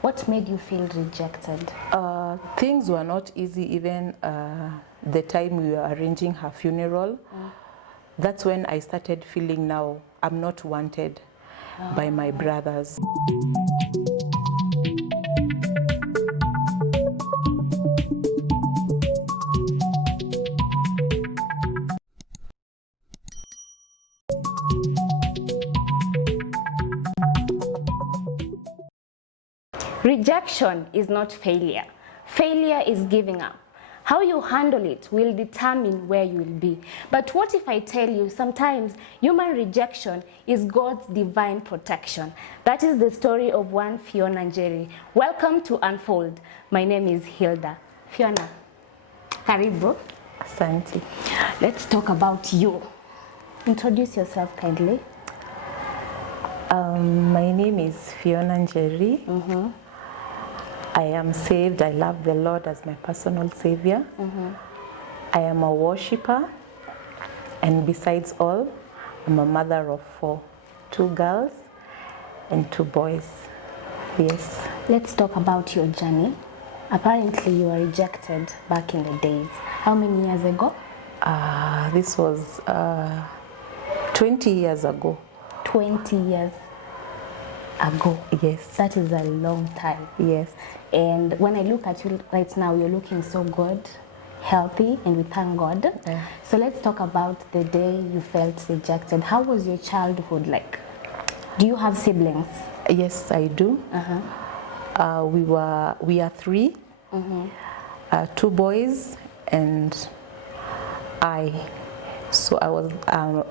What made you feel rejected? Things were not easy even the time we were arranging her funeral. That's when I started feeling now I'm not wanted by my brothers. Rejection is not failure. Failure is giving up. How you handle it will determine where you will be. But what if I tell you sometimes human rejection is God's divine protection? That is the story of one Fiona Njeri. Welcome to Unfold. My name is Hildah. Fiona, karibu. Asante. Let's talk about you. Introduce yourself kindly. My name is Fiona Njeri. I am saved. I love the Lord as my personal savior. I am a worshipper, and besides all, I'm a mother of 4, 2 girls and 2 boys. Yes. Let's talk about your journey. Apparently you were rejected back in the days. How many years ago? This was 20 years ago. 20 years ago. Yes. That is a long time. Yes. And when I look at you right now, you're looking so good, healthy, and we thank God. Yeah. So let's talk about the day you felt rejected. How was your childhood like? Do you have siblings? Yes, I do. We are 3, 2 boys and I. So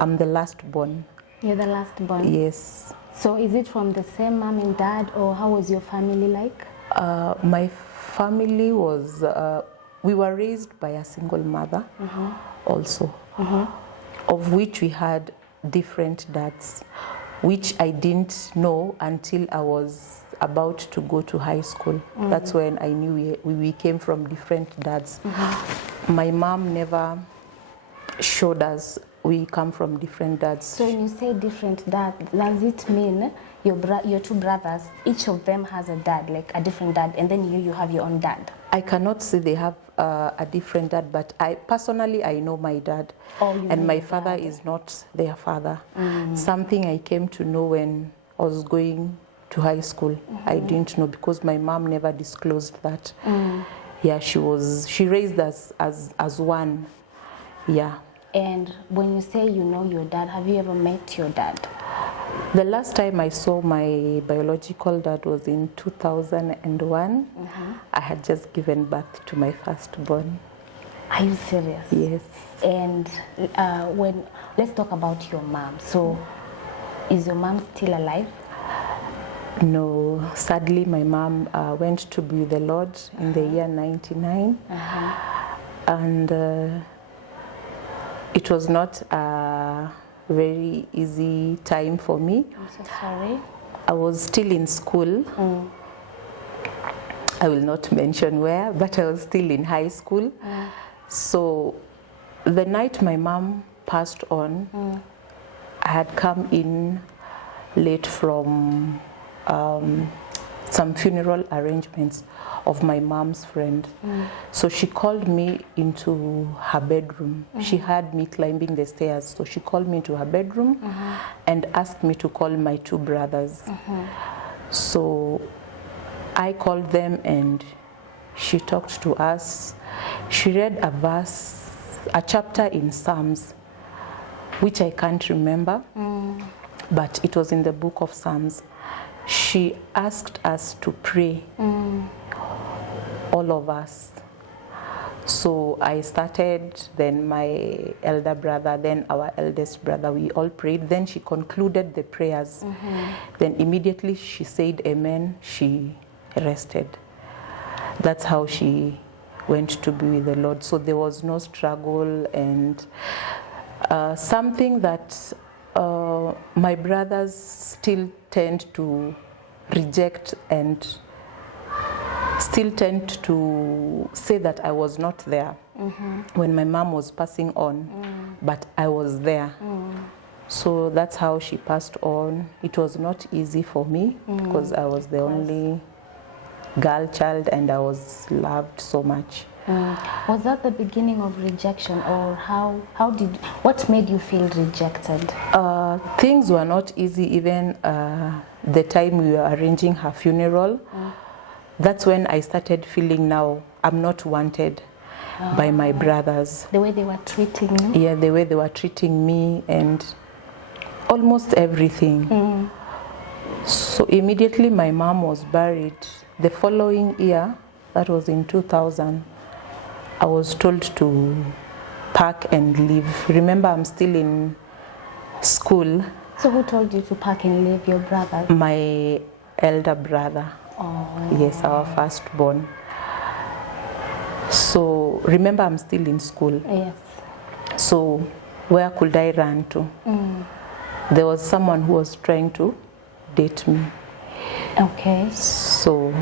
I'm the last born. You're the last born? Yes. So is it from the same mom and dad, or how was your family like? My family was, we were raised by a single mother also, of which we had different dads, which I didn't know until I was about to go to high school. That's when I knew we came from different dads. My mom never showed us we come from different dads. So when you say different dad, does it mean your 2 brothers, each of them has a dad, like a different dad, and then you have your own dad? I cannot say they have a different dad, but I personally know my dad, and my father is not their father. Something I came to know when I was going to high school. I didn't know because my mom never disclosed that. Yeah, she raised us as one. Yeah. And when you say you know your dad, have you ever met your dad? The last time I saw my biological dad was in 2001. I had just given birth to my firstborn. Are you serious? Yes. And let's talk about your mom. So is your mom still alive? No, sadly my mom went to be with the Lord in the year 99. And it was not a very easy time for me. I'm so sorry. I was still in school. I will not mention where, but I was still in high school. So the night my mom passed on, I had come in late from some funeral arrangements of my mom's friend. So she called me into her bedroom. She had me climbing the stairs, so she called me into her bedroom and asked me to call my 2 brothers. So I called them and she talked to us. She read a verse, a chapter in Psalms, which I can't remember, but it was in the book of Psalms. She asked us to pray, all of us. So I started, then my elder brother, then our eldest brother, we all prayed. Then she concluded the prayers. Then immediately she said amen, she rested. That's how she went to be with the Lord. So there was no struggle, and something that my brothers still tend to reject and still tend to say that I was not there when my mom was passing on, but I was there. So that's how she passed on. It was not easy for me because I was the only girl child, and I was loved so much. Was that the beginning of rejection, or what made you feel rejected? Things were not easy. Even the time we were arranging her funeral, that's when I started feeling now I'm not wanted by my brothers. The way they were treating you? Yeah, the way they were treating me and almost everything. So immediately my mom was buried. The following year, that was in 2000, I was told to pack and leave. Remember, I'm still in school. So who told you to pack and leave? Your brother? My elder brother. Oh. Yes, our firstborn. So remember, I'm still in school. Yes. So where could I run to? There was someone who was trying to date me. Okay. So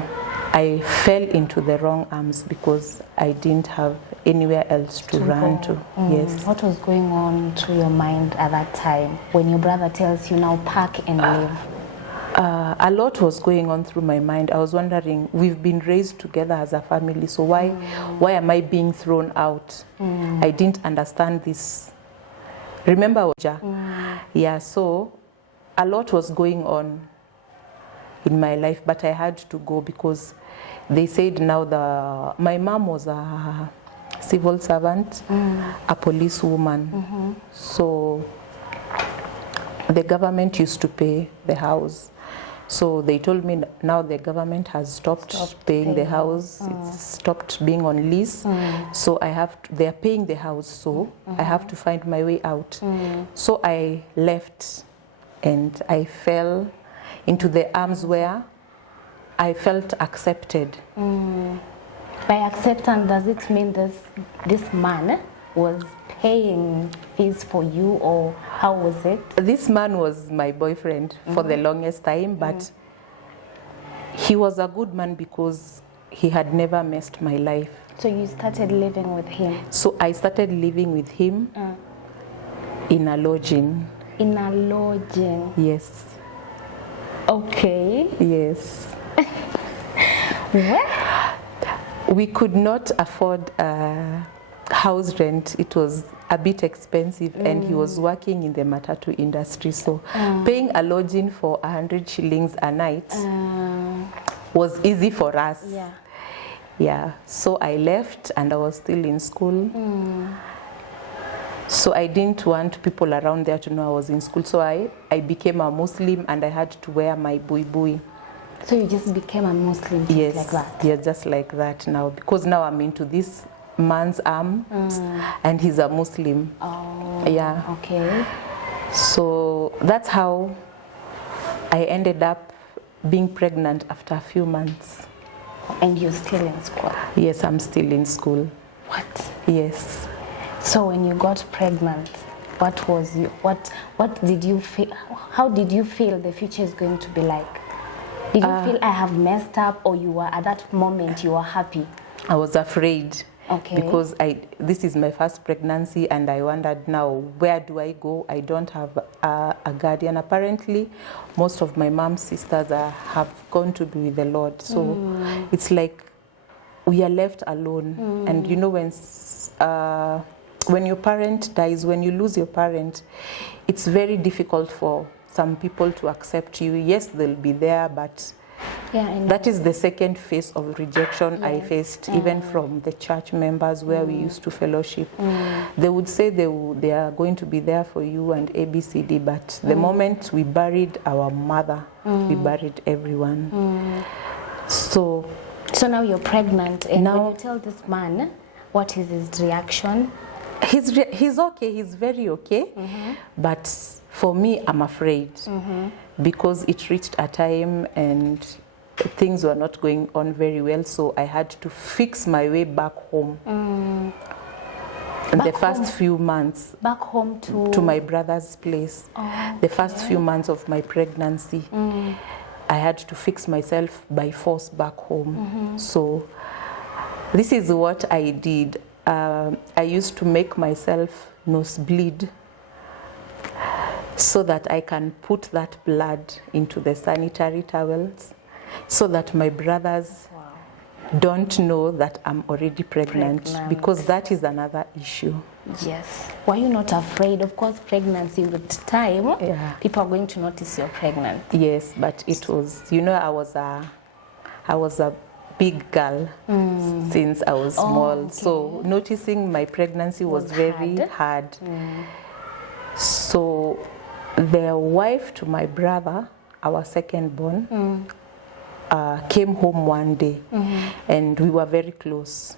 I fell into the wrong arms because I didn't have anywhere else to run to. Yes. What was going on through your mind at that time when your brother tells you now pack and leave? A lot was going on through my mind. I was wondering, we've been raised together as a family, so why am I being thrown out? I didn't understand this. Remember, yeah, so a lot was going on in my life, but I had to go because they said now my mom was a civil servant, a policewoman. So the government used to pay the house. So they told me now the government has stopped paying the house. It's stopped being on lease. So they're paying the house, so I have to find my way out. So I left and I fell into the arms where I felt accepted. By acceptance, does it mean this man was paying fees for you, or how was it? This man was my boyfriend for the longest time, but he was a good man because he had never messed my life. So you started living with him? So I started living with him in a lodging. In a lodging? Yes. Okay. Yes. What? We could not afford house rent. It was a bit expensive, and he was working in the matatu industry, so paying a lodging for 100 shillings a night was easy for us. Yeah, so I left and I was still in school. So I didn't want people around there to know I was in school, so I became a Muslim and I had to wear my buibui. So you just became a Muslim just like that? Yeah, just like that now, because now I'm into this man's arms and he's a Muslim. Oh, yeah. Okay. So that's how I ended up being pregnant after a few months. And you're still in school? Yes, I'm still in school. What? Yes. So when you got pregnant, what did you feel? How did you feel the future is going to be like? Did you feel I have messed up, or you were at that moment you were happy? I was afraid. Okay. Because this is my first pregnancy, and I wondered now, where do I go? I don't have a guardian. Apparently, most of my mom's sisters have gone to be with the Lord. So it's like we are left alone. And you know, when your parent dies, when you lose your parent, it's very difficult for some people to accept you. Yes, they'll be there, but that is the second phase of rejection I faced, even from the church members where we used to fellowship. They would say they are going to be there for you and ABCD, but the moment we buried our mother, we buried everyone. So now you're pregnant, and now when you tell this man, what is his reaction? He's okay, he's very okay, but for me, I'm afraid because it reached a time and things were not going on very well, so I had to fix my way back home. The first few months. Back home to my brother's place. The first few months of my pregnancy, I had to fix myself by force back home. So this is what I did. I used to make myself nosebleed so that I can put that blood into the sanitary towels so that my brothers don't know that I'm already pregnant, because that is another issue. Yes. Were you not afraid? Of course, pregnancy with time, people are going to notice you're pregnant. Yes, but it was, you know, I was a big girl since I was small. So noticing my pregnancy was very hard. So the wife to my brother, our second born, came home one day, and we were very close.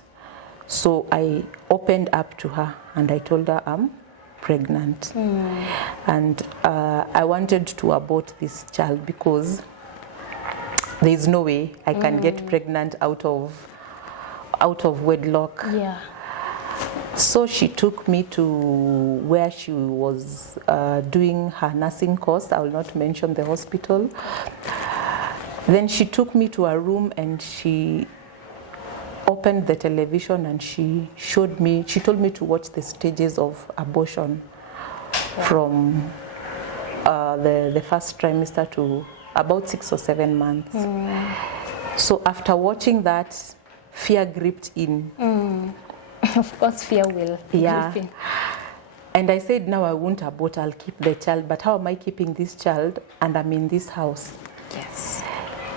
So I opened up to her and I told her I'm pregnant. And I wanted to abort this child because there is no way I can get pregnant out of wedlock. Yeah. So she took me to where she was doing her nursing course. I will not mention the hospital. Then she took me to a room and she opened the television and she told me to watch the stages of abortion from the first trimester to about 6 or 7 months. So after watching that, fear gripped in. Of course, fear will. Yeah. And I said, now I won't abort, I'll keep the child. But how am I keeping this child and I'm in this house? Yes.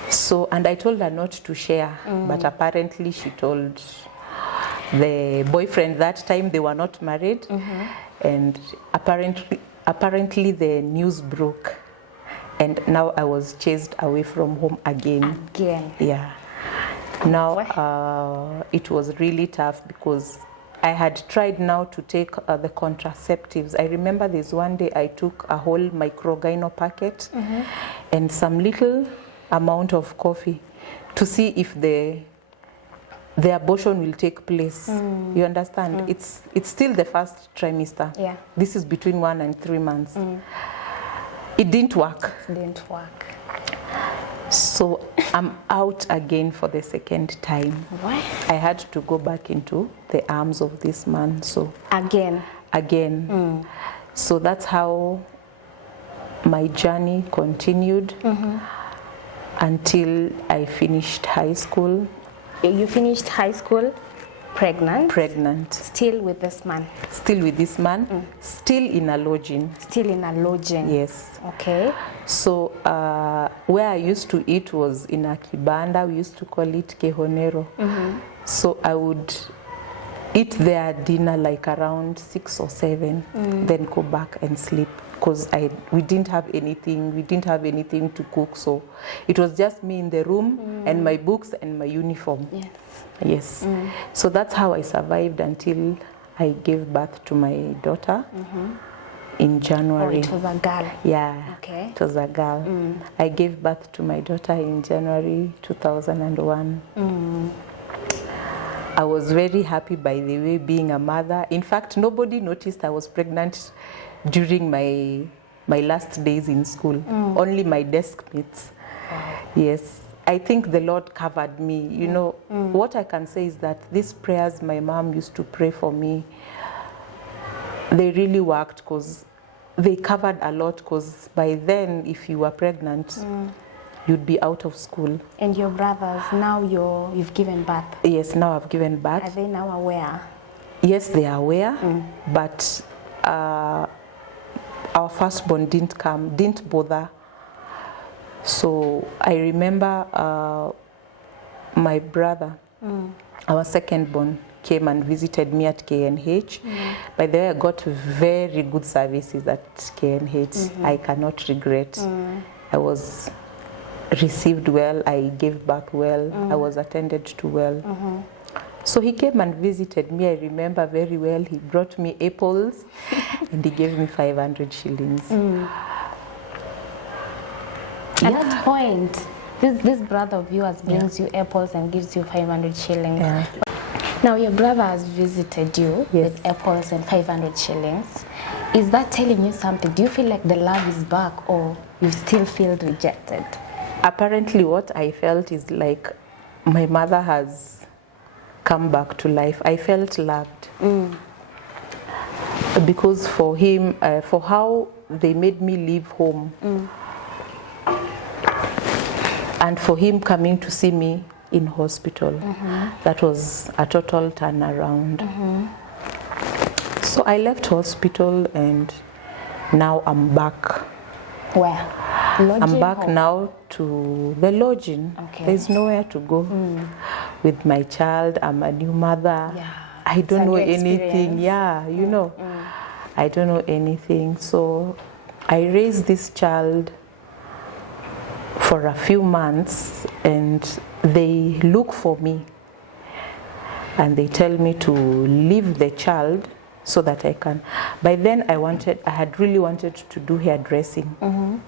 So, and I told her not to share, but apparently she told the boyfriend. That time they were not married, and apparently the news broke, and now I was chased away from home again. Yeah. Now it was really tough because I had tried now to take the contraceptives. I remember this one day I took a whole microgyno packet and some little amount of coffee to see if the abortion will take place. You understand? It's still the first trimester. Yeah. This is between 1 and 3 months. It didn't work. It didn't work. So I'm out again for the second time. Why? I had to go back into the arms of this man. So again. So that's how my journey continued. Until I finished high school. You finished high school pregnant? Pregnant. Still with this man? Still with this man. Still in a lodging. Still in a lodging? Yes. Okay. So where I used to eat was in a kibanda. We used to call it kehonero. So I would eat their dinner like around 6 or 7, then go back and sleep. Because we didn't have anything to cook, so it was just me in the room and my books and my uniform. Yes. So that's how I survived until I gave birth to my daughter in January. Oh, it was a girl? Yeah. Okay. It was a girl. I gave birth to my daughter in January 2001. I was very happy, by the way, being a mother. In fact, nobody noticed I was pregnant during my last days in school. Only my desk mates. Yes. I think the Lord covered me. You know, what I can say is that these prayers my mom used to pray for me, they really worked, because they covered a lot, because by then, if you were pregnant, you'd be out of school. And your brothers, now you've given birth? Yes, now I've given birth. Are they now aware? Yes, they are aware, but our firstborn didn't bother. So I remember my brother, our secondborn, came and visited me at KNH. By the way, I got very good services at KNH. I cannot regret. I was received well, I gave birth well, I was attended to well. So he came and visited me. I remember very well. He brought me apples and he gave me 500 shillings. At that point, this brother of yours brings you apples and gives you 500 shillings. Now your brother has visited you with apples and 500 shillings. Is that telling you something? Do you feel like the love is back, or you still feel rejected? Apparently what I felt is like my mother has come back to life. I felt loved. Because for him, for how they made me leave home, and for him coming to see me in hospital. That was a total turnaround. So I left hospital and now I'm back. Where? Lodging, I'm back home? now to the lodging. Okay. There's nowhere to go with my child. I'm a new mother. Yeah. I don't It's a know new anything. experience. Yeah, you know, I don't know anything. So I raised this child for a few months and they look for me and they tell me to leave the child so that I can. By then I had really wanted to do hairdressing.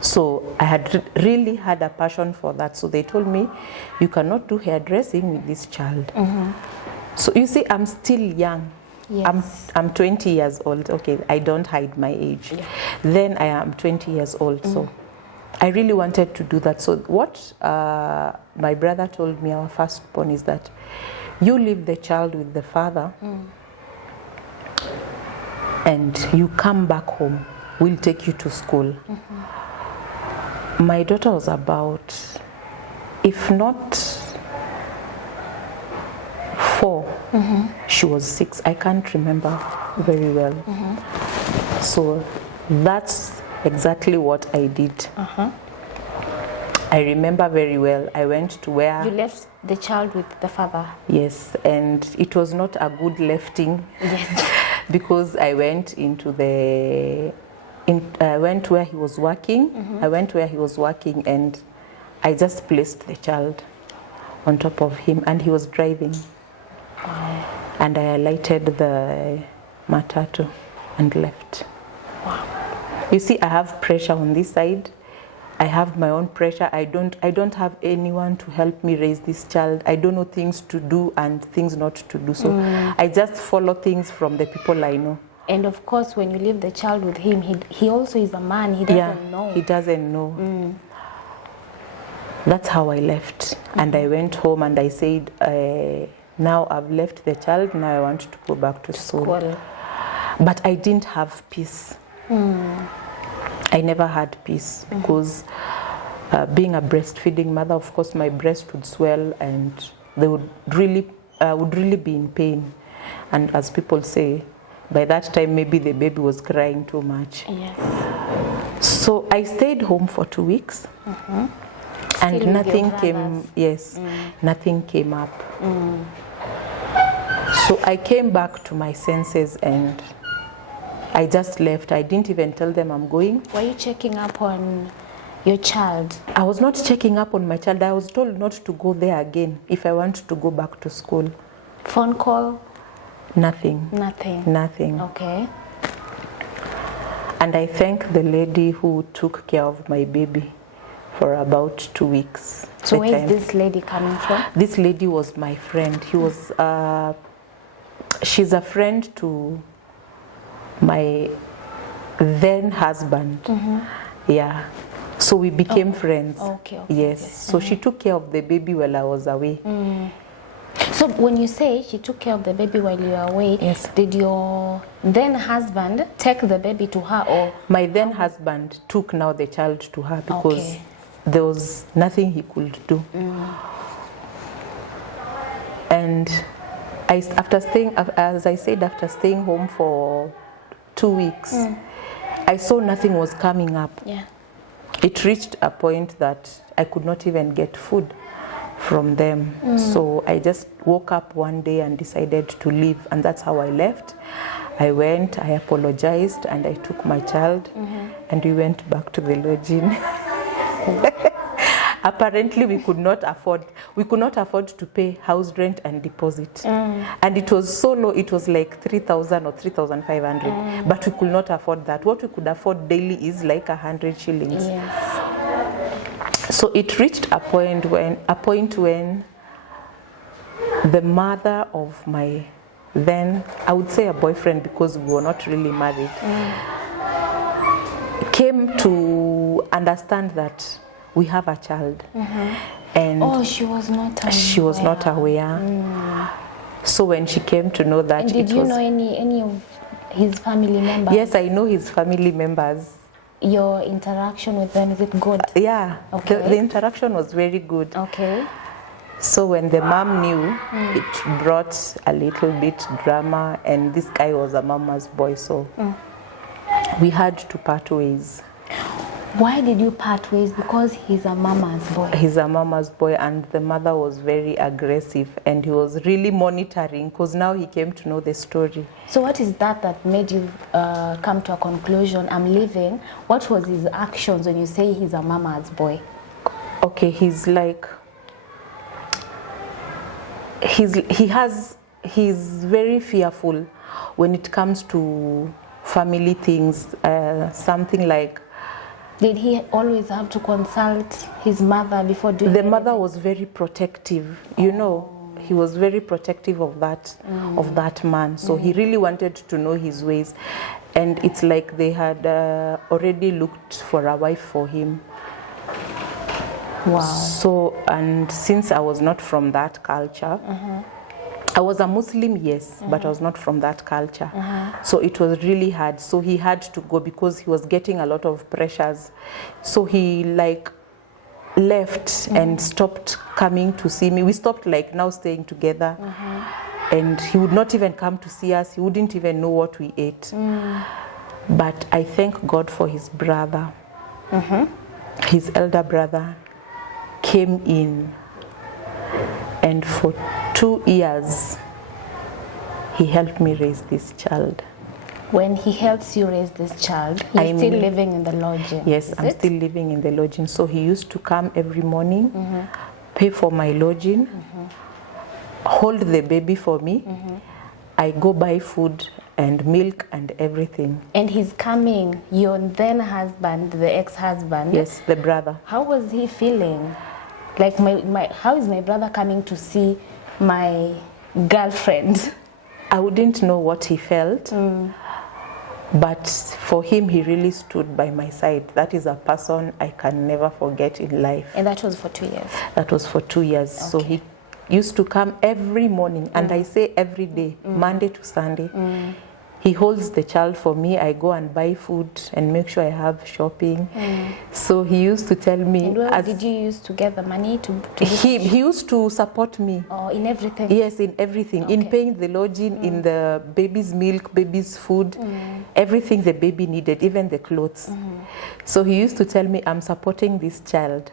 So I had really had a passion for that. So they told me, you cannot do hairdressing with this child. So you see, I'm still young. Yes. I'm 20 years old. Okay, I don't hide my age. Then I am 20 years old. So I really wanted to do that. So what my brother told me, our firstborn, is that you leave the child with the father and you come back home. We'll take you to school. My daughter was about, if not 4, she was 6. I can't remember very well. So that's exactly what I did. I remember very well. I went to where... You left the child with the father? Yes, and it was not a good lefting. Yes. Because I went into the... I went where he was working. I went where he was working and I just placed the child on top of him and he was driving. And I alighted the matatu and left. You see, I have pressure on this side. I have my own pressure. I don't have anyone to help me raise this child. I don't know things to do and things not to do. So I just follow things from the people I know. And of course, when you leave the child with him, he also is a man. He doesn't know. He doesn't know. That's how I left. And I went home and I said, now I've left the child, now I want to go back to school. But I didn't have peace. I never had peace because being a breastfeeding mother, of course, my breast would swell and they would really be in pain. And as people say, by that time, maybe the baby was crying too much. Yes. So I stayed home for 2 weeks. And Still nothing came, nothing came up. So I came back to my senses and I just left. I didn't even tell them I'm going. Were you checking up on your child? I was not checking up on my child. I was told not to go there again if I want to go back to school. Phone call? Nothing. Nothing. Nothing. Okay. And I thank the lady who took care of my baby for about 2 weeks. So where is this lady coming from? This lady was my friend. He was, she's a friend to my then husband. Yeah. So we became friends. Okay. Yes. So she took care of the baby while I was away. So when you say she took care of the baby while you were away, did your then husband take the baby to her or? My then husband took now the child to her because there was nothing he could do. And after staying, as I said, after staying home for 2 weeks, I saw nothing was coming up. Yeah. It reached a point that I could not even get food from them. So I just woke up one day and decided to leave, and that's how I left. I went, I apologized, and I took my child, and we went back to the lodging. Apparently we could not afford to pay house rent and deposit. And it was so low, it was like 3,000 or 3,500, but we could not afford that. What we could afford daily is like 100 shillings. Yes. So it reached a point when the mother of my then, I would say a boyfriend because we were not really married, came to understand that we have a child. And she was not aware. She was not aware. So when she came to know that, and did you know any of his family members? Yes, I know his family members. Your interaction with them, is it good? Yeah, Okay. The interaction was very good. Okay. So when the mom knew, it brought a little bit drama, and this guy was a mama's boy, so we had to part ways. Why did you part ways? Because he's a mama's boy. He's a mama's boy, and the mother was very aggressive, and he was really monitoring, because now he came to know the story. So what is that made you come to a conclusion, I'm leaving? What was his actions when you say he's a mama's boy? Okay, he's like, he's very fearful when it comes to family things, something like. Did he always have to consult his mother before doing The mother anything? was very protective, you know. He was very protective of that man, so he really wanted to know his ways, and it's like they had already looked for a wife for him. Wow. So, and since I was not from that culture, I was a Muslim, yes, but I was not from that culture. So it was really hard. So he had to go because he was getting a lot of pressures. So he like left and stopped coming to see me. We stopped like now staying together. And he would not even come to see us. He wouldn't even know what we ate. But I thank God for his brother. His elder brother came in, and for 2 years he helped me raise this child. When he helps you raise this child, you're still living in the lodging? Yes, I'm still living in the lodging. So he used to come every morning, pay for my lodging, hold the baby for me. I go buy food and milk and everything. And he's coming, your then husband, the ex-husband. Yes, the brother. How was he feeling? Like, how is my brother coming to see my girlfriend? I wouldn't know what he felt, but for him, he really stood by my side. That is a person I can never forget in life. And that was for 2 years? That was for 2 years. Okay. So he used to come every morning, and I say every day, Monday to Sunday. He holds the child for me. I go and buy food and make sure I have shopping. So he used to tell me. And where did you use to get the money to he used to support me. Oh, in everything? Yes, in everything. Okay. In paying the lodging, in the baby's milk, baby's food, everything the baby needed, even the clothes. So he used to tell me, I'm supporting this child.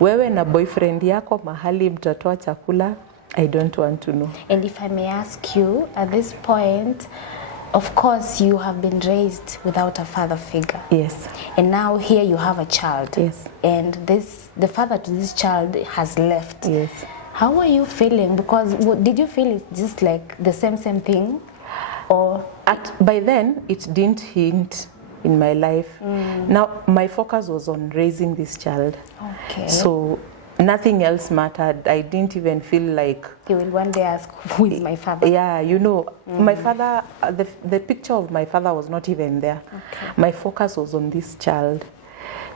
Wewe na boyfriend yako mahali mtatoa chakula, I don't want to know. And if I may ask you, at this point, of course, you have been raised without a father figure. Yes. And now here you have a child. Yes. And the father to this child has left. Yes. How are you feeling? Because did you feel it's just like the same thing? Or by then, it didn't hint in my life. Now, my focus was on raising this child. Okay. So nothing else mattered. I didn't even feel like... You will one day ask, who is my father? Yeah, you know, my father, the picture of my father was not even there. Okay. My focus was on this child.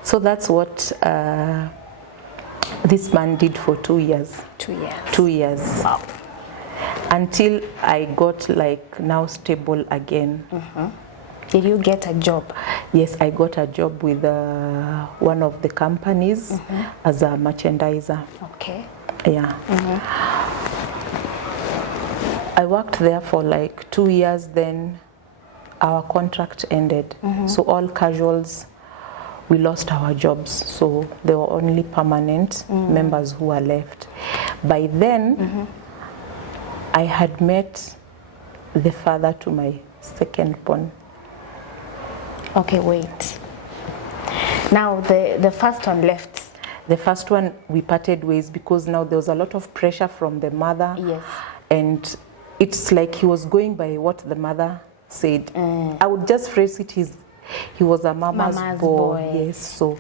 So that's what this man did for 2 years. 2 years. 2 years. Wow. Until I got like now stable again. Did you get a job? Yes, I got a job with one of the companies as a merchandiser. Okay. Yeah. I worked there for like 2 years, then our contract ended. So all casuals, we lost our jobs. So there were only permanent members who were left. By then, I had met the father to my second born. Okay, wait. Now the first one left. The first one, we parted ways because now there was a lot of pressure from the mother. Yes. And it's like he was going by what the mother said. I would just phrase it, he was a mama's boy. Yes, so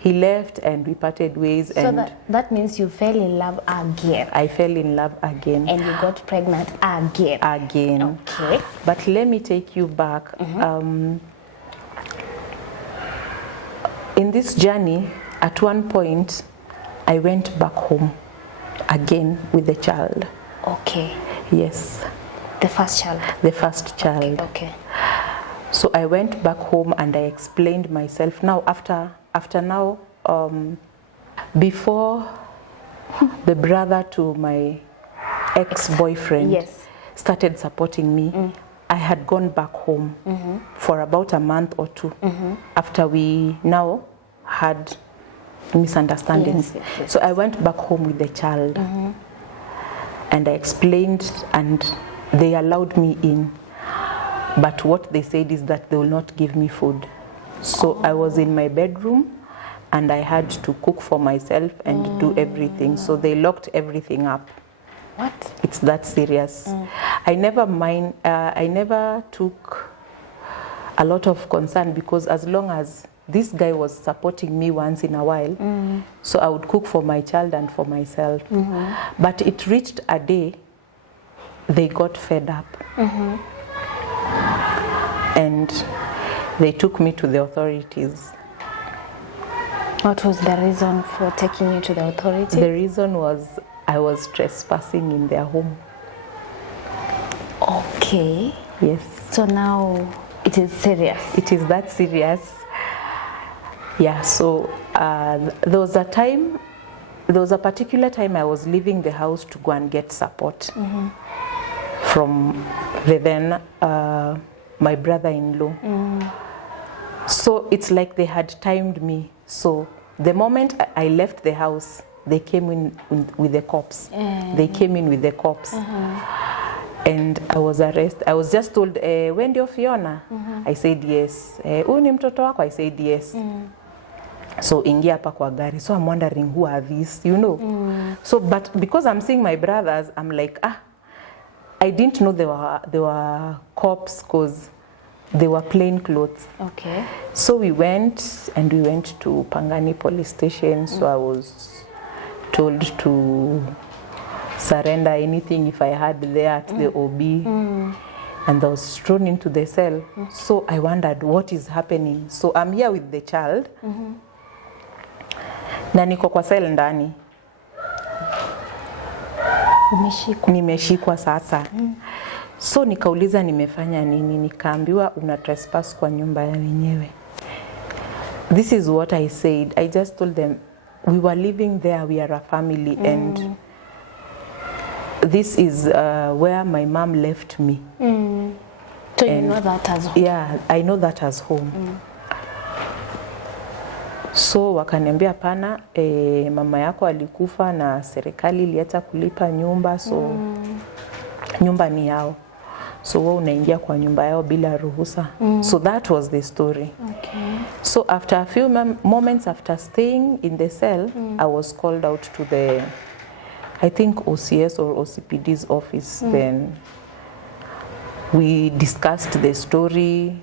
he left and we parted ways. So and that means you fell in love again. I fell in love again. And you got pregnant again. Again. Okay. But let me take you back. In this journey, at one point, I went back home again with the child. Okay. Yes. The first child? The first child. Okay. So I went back home and I explained myself. Now, after now, before the brother to my ex-boyfriend Yes. started supporting me. I had gone back home for about a month or two after we now had misunderstandings. Yes, yes, yes. So I went back home with the child and I explained and they allowed me in. But what they said is that they will not give me food. So I was in my bedroom and I had to cook for myself and do everything. So they locked everything up. What? It's that serious. I never took a lot of concern because as long as this guy was supporting me once in a while, so I would cook for my child and for myself. But it reached a day they got fed up. And they took me to the authorities. What was the reason for taking you to the authorities? The reason was I was trespassing in their home. Okay. Yes. So now it is serious. It is that serious. Yeah, so there was a particular time I was leaving the house to go and get support from the then my brother-in-law. So it's like they had timed me. So the moment I left the house, they came in with the cops. They came in with the cops. And I was arrested. I was just told, when do you Fiona? I said yes. Huyu ni mtoto wako? I said yes. So ingia hapa kwa gari. So I'm wondering who are these, you know. So but because I'm seeing my brothers, I'm like, I didn't know they were cops because they were plain clothes. Okay. So we went to Pangani police station. So I was told to surrender anything if I had there at the OB. And I was thrown into the cell. So I wondered what is happening. So I'm here with the child. Na niko kwa cell ndani. Nimeshikwa sasa. So nikauliza nimefanya nini, nikaambiwa una trespass kwa nyumba ya wenyewe. This is what I said. I just told them we were living there, we are a family and this is where my mom left me. So you know that as home? Yeah, I know that as home. So wakaniambia pana, mama yako alikufa na serikali iliacha kulipa nyumba, so nyumba ni yao. So wewe unaingia kwa nyumba yao bila ruhusa. So that was the story. Okay. So after a few moments after staying in the cell, I was called out to the, I think OCS or OCPD's office. Then we discussed the story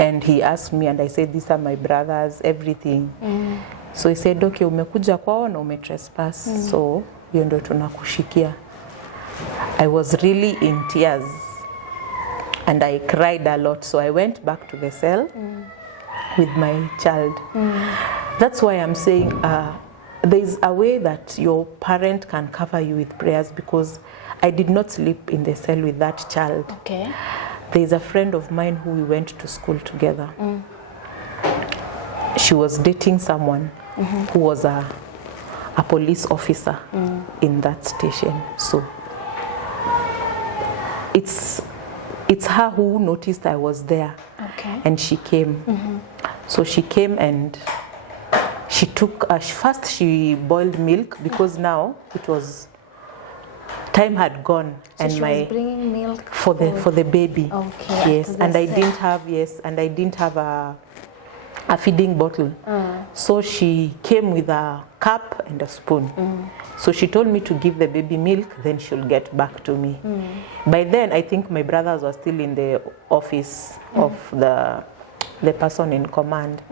and he asked me and I said, these are my brothers, everything. So he said, okay, umekuja kwao na umetrespass. So hiyo ndio tunakushikia. I was really in tears and I cried a lot. So I went back to the cell with my child. That's why I'm saying there's a way that your parent can cover you with prayers, because I did not sleep in the cell with that child. Okay. There's a friend of mine who we went to school together. She was dating someone who was a police officer in that station. So it's her who noticed I was there. Okay. And she came. So she came and she took, first she boiled milk because now it was, time had gone. So and she my was bringing milk for the baby. Okay. Yes, and I didn't have a feeding bottle. So she came with a cup and a spoon. So she told me to give the baby milk, then she'll get back to me. By then, I think my brothers were still in the office of the person in command.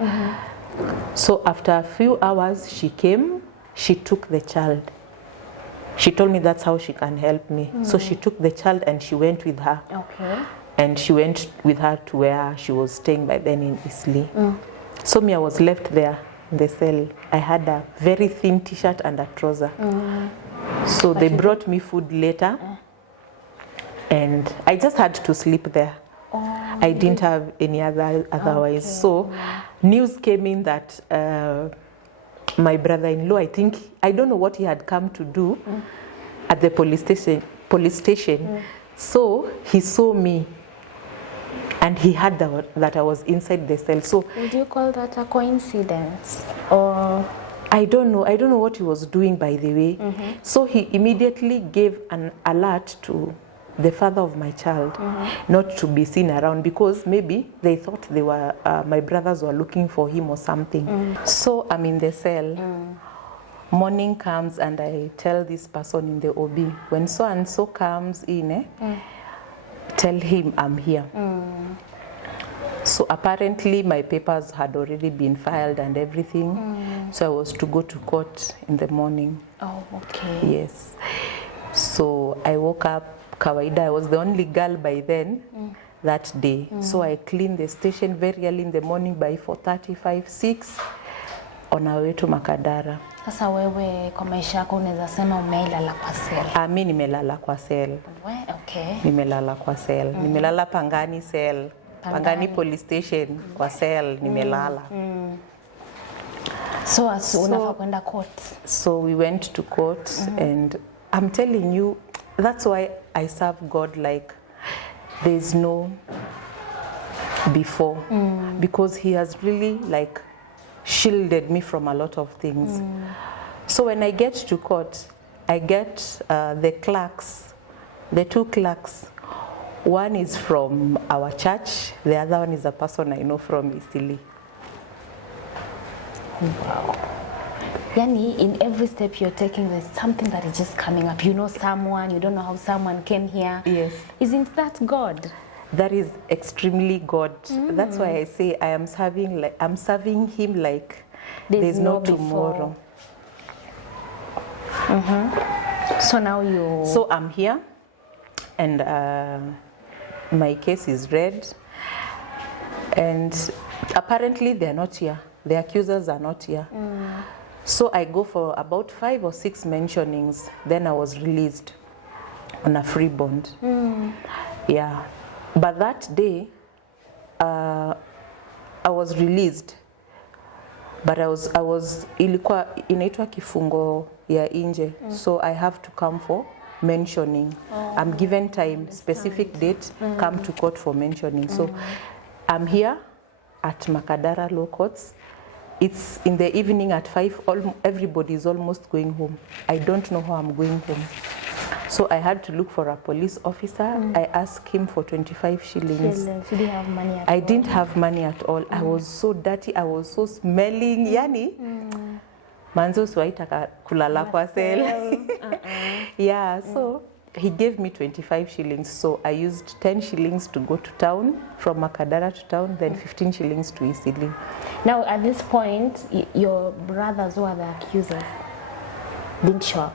So after a few hours, she came, she took the child. She told me that's how she can help me. So she took the child and she went with her. Okay. And she went with her to where she was staying by then in Isli. So me, I was left there in the cell. I had a very thin t-shirt and a trouser. So they brought me food later. And I just had to sleep there. I didn't have any otherwise. Okay. So news came in that my brother-in-law, I don't know what he had come to do at the police station. So he saw me and he heard that I was inside the cell. So would you call that a coincidence? Or I don't know what he was doing, by the way. So he immediately gave an alert to the father of my child not to be seen around, because maybe they thought they were my brothers were looking for him or something. So I'm in the cell. Morning comes and I tell this person in the OB, when so and so comes in, tell him I'm here. So apparently my papers had already been filed and everything. So I was to go to court in the morning. oh, okay. Yes. So I woke up, kawaida. I was the only girl by then that day. So I cleaned the station very early in the morning by 4:35, 6 on our way to Makadara. Sasa wewe kwa maisha yako unaweza sema umelala kwa cell? Mimi nimelala kwa cell. Okay. Nimelala kwa cell. Nimelala Pangani cell. Pangani police station kwa cell nimelala. So unafaa kwenda court. So we went to court and I'm telling you, that's why I serve God like there's no before, because he has really like shielded me from a lot of things. So when I get to court, I get the clerks, the two clerks. One is from our church, the other one is a person I know from Isili. Wow. Yani, in every step you're taking, there's something that is just coming up. You know someone, you don't know how someone came here. Yes. Isn't that God? That is extremely God. That's why I say I'm serving him like there's no tomorrow. So now So I'm here and my case is read, and apparently they're not here. The accusers are not here. So I go for about 5 or 6 mentionings. Then I was released on a free bond. Yeah. But that day, I was released. But I was ilikuwa inaitwa kifungo ya nje. So I have to come for mentioning. I'm given time, specific date, come to court for mentioning. So I'm here at Makadara Law Courts. It's in the evening at 5, everybody is almost going home. I don't know how I'm going home. So I had to look for a police officer. I asked him for 25 shillings. you didn't have money at all? I didn't have money at all. I was so dirty, I was so smelling. Yani, manzo swaitaka kulala kwa cell. Yeah, so he gave me 25 shillings. So I used 10 shillings to go to town, from Makadara to town, then 15 shillings to Isili. Now, at this point, your brothers who are the accusers didn't show up?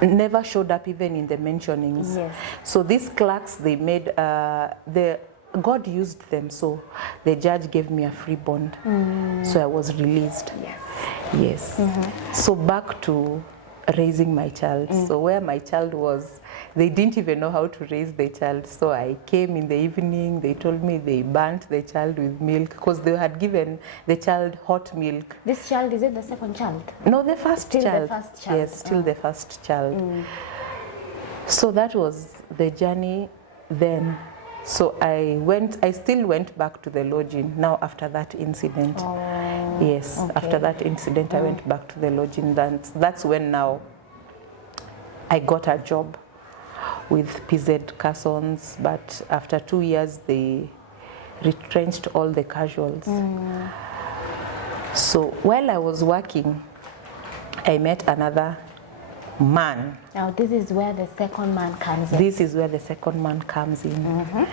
Never showed up even in the mentionings. Yes. So these clerks, they made, God used them. So the judge gave me a free bond. So I was released. Yes. Yes. So back to raising my child. So where my child was, they didn't even know how to raise the child. So I came in the evening, they told me they burnt the child with milk because they had given the child hot milk. This child, is it the second child? No, the first Still child. the first child. Yes, still the first child. So that was the journey then. So I still went back to the lodging now after that incident. Yes, okay. After that incident, I went back to the lodging. That's when now I got a job with PZ Carsons, but after 2 years, they retrenched all the casuals. So while I was working, I met another man. Now, this is where the second man comes in. This is where the second man comes in.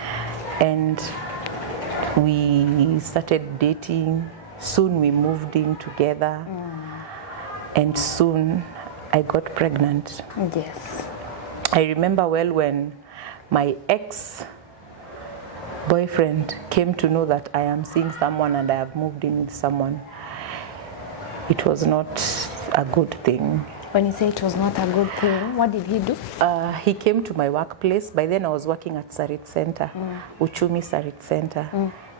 And we started dating. Soon we moved in together. And soon I got pregnant. Yes. I remember well when my ex-boyfriend came to know that I am seeing someone and I have moved in with someone. It was not a good thing. When you say it was not a good thing, what did he do? He came to my workplace. By then I was working at Sarit Center, Uchumi Sarit Center,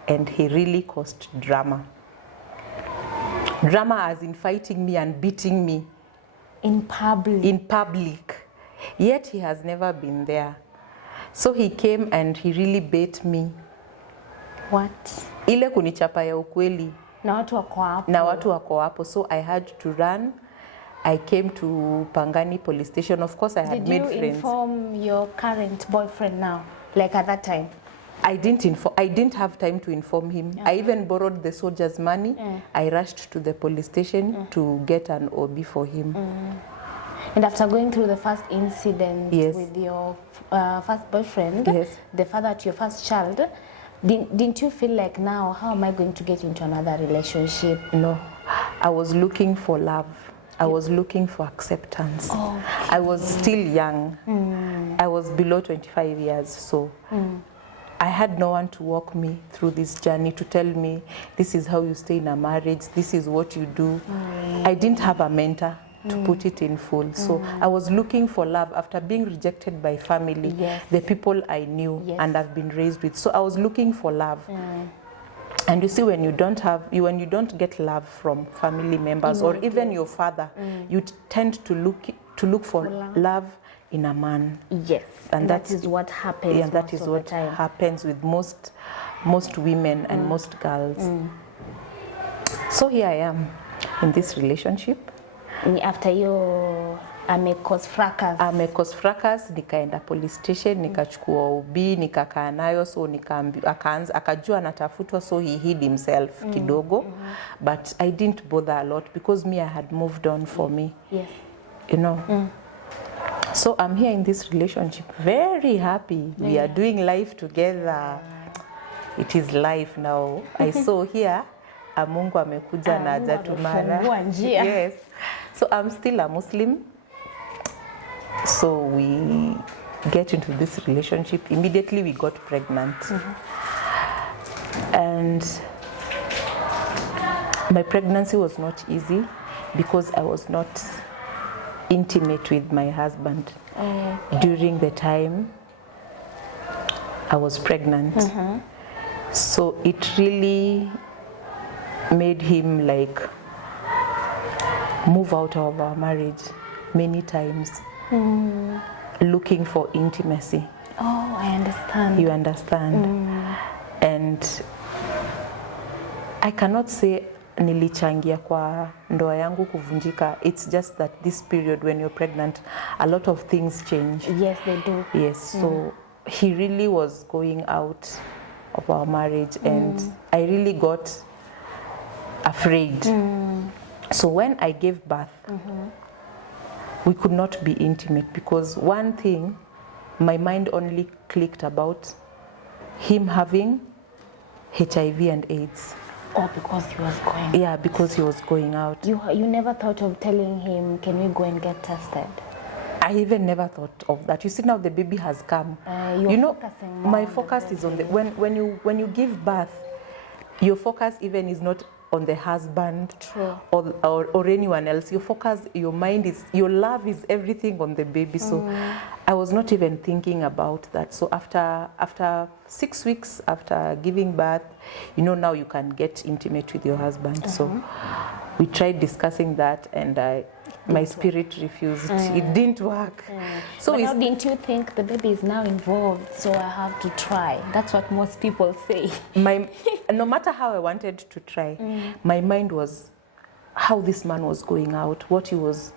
and he really caused drama. Drama as in fighting me and beating me. In public? In public. Yet he has never been there. So he came and he really beat me. What? Ile kunichapa ya ukweli. Na watu wako hapo. Na watu wako hapo. So I had to run. I came to Pangani police station. Of course I had made friends. Did you inform your current boyfriend now? Like at that time? I didn't have time to inform him. I even borrowed the soldier's money. I rushed to the police station to get an OB for him. And after going through the first incident with your first boyfriend, the father to your first child, didn't you feel like now, how am I going to get into another relationship? No, I was looking for love. I was looking for acceptance. Okay. I was still young. I was below 25 years, so I had no one to walk me through this journey, to tell me, this is how you stay in a marriage, this is what you do. I didn't have a mentor to put it in full. So I was looking for love after being rejected by family, the people I knew and I've been raised with. So I was looking for love. And you see, when you don't get love from family members or even your father, you tend to look for love in a man. Yes, and that is what happens. Yeah, that is what happens with most women and most girls. So here I am in this relationship. After you amecause fracas, nikaenda police station, nikachukua OB, nikakaa nayo, so akajua anatafutwa, so he hid himself kidogo. But I didn't bother a lot because me, I had moved on for me. Yes. You know. So I'm here in this relationship, very happy. We are doing life together. It is life now. I saw here, Mungu amekuja na hajatumana. Yes. So I'm still a Muslim. So we get into this relationship. Immediately we got pregnant. And my pregnancy was not easy because I was not intimate with my husband during the time I was pregnant. So it really made him like move out of our marriage many times, looking for intimacy. Oh, I understand. You understand? And I cannot say nilichangia kwa ndoa yangu kuvunjika. It's just that this period when you're pregnant, a lot of things change. Yes, they do. Yes, so he really was going out of our marriage and I really got afraid. So when I gave birth, we could not be intimate because one thing, my mind only clicked about him having HIV and AIDS. Oh, because he was going. Yeah, because he was going out. You never thought of telling him, can we go and get tested? I even never thought of that. You see, now the baby has come. You know, my focus is on the when you give birth, your focus even is not on the husband or anyone else. Your focus, your mind is, your love is everything on the baby. So I was not even thinking about that. So after 6 weeks after giving birth, you know, now you can get intimate with your husband. So we tried discussing that and my spirit refused. It didn't work. So but now didn't you think the baby is now involved, so I have to try? That's what most people say. No matter how I wanted to try, my mind was how this man was going out, what he was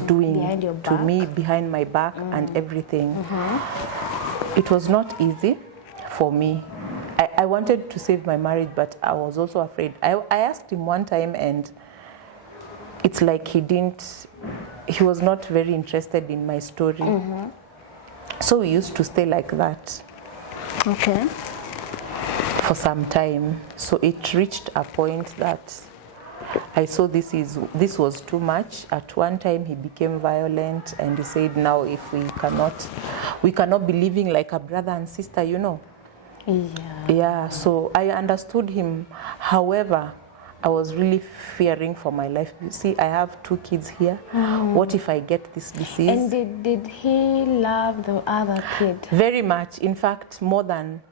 doing to me behind my back and everything. It was not easy for me. I wanted to save my marriage, but I was also afraid. I asked him one time and it's like he was not very interested in my story. So we used to stay like that. Okay. For some time. So it reached a point that I saw this was too much. At one time he became violent and he said, now if we cannot be living like a brother and sister, you know. Yeah, so I understood him. However, I was really fearing for my life. You see, I have 2 kids here. What if I get this disease? And did he love the other kid? Very much. In fact, more than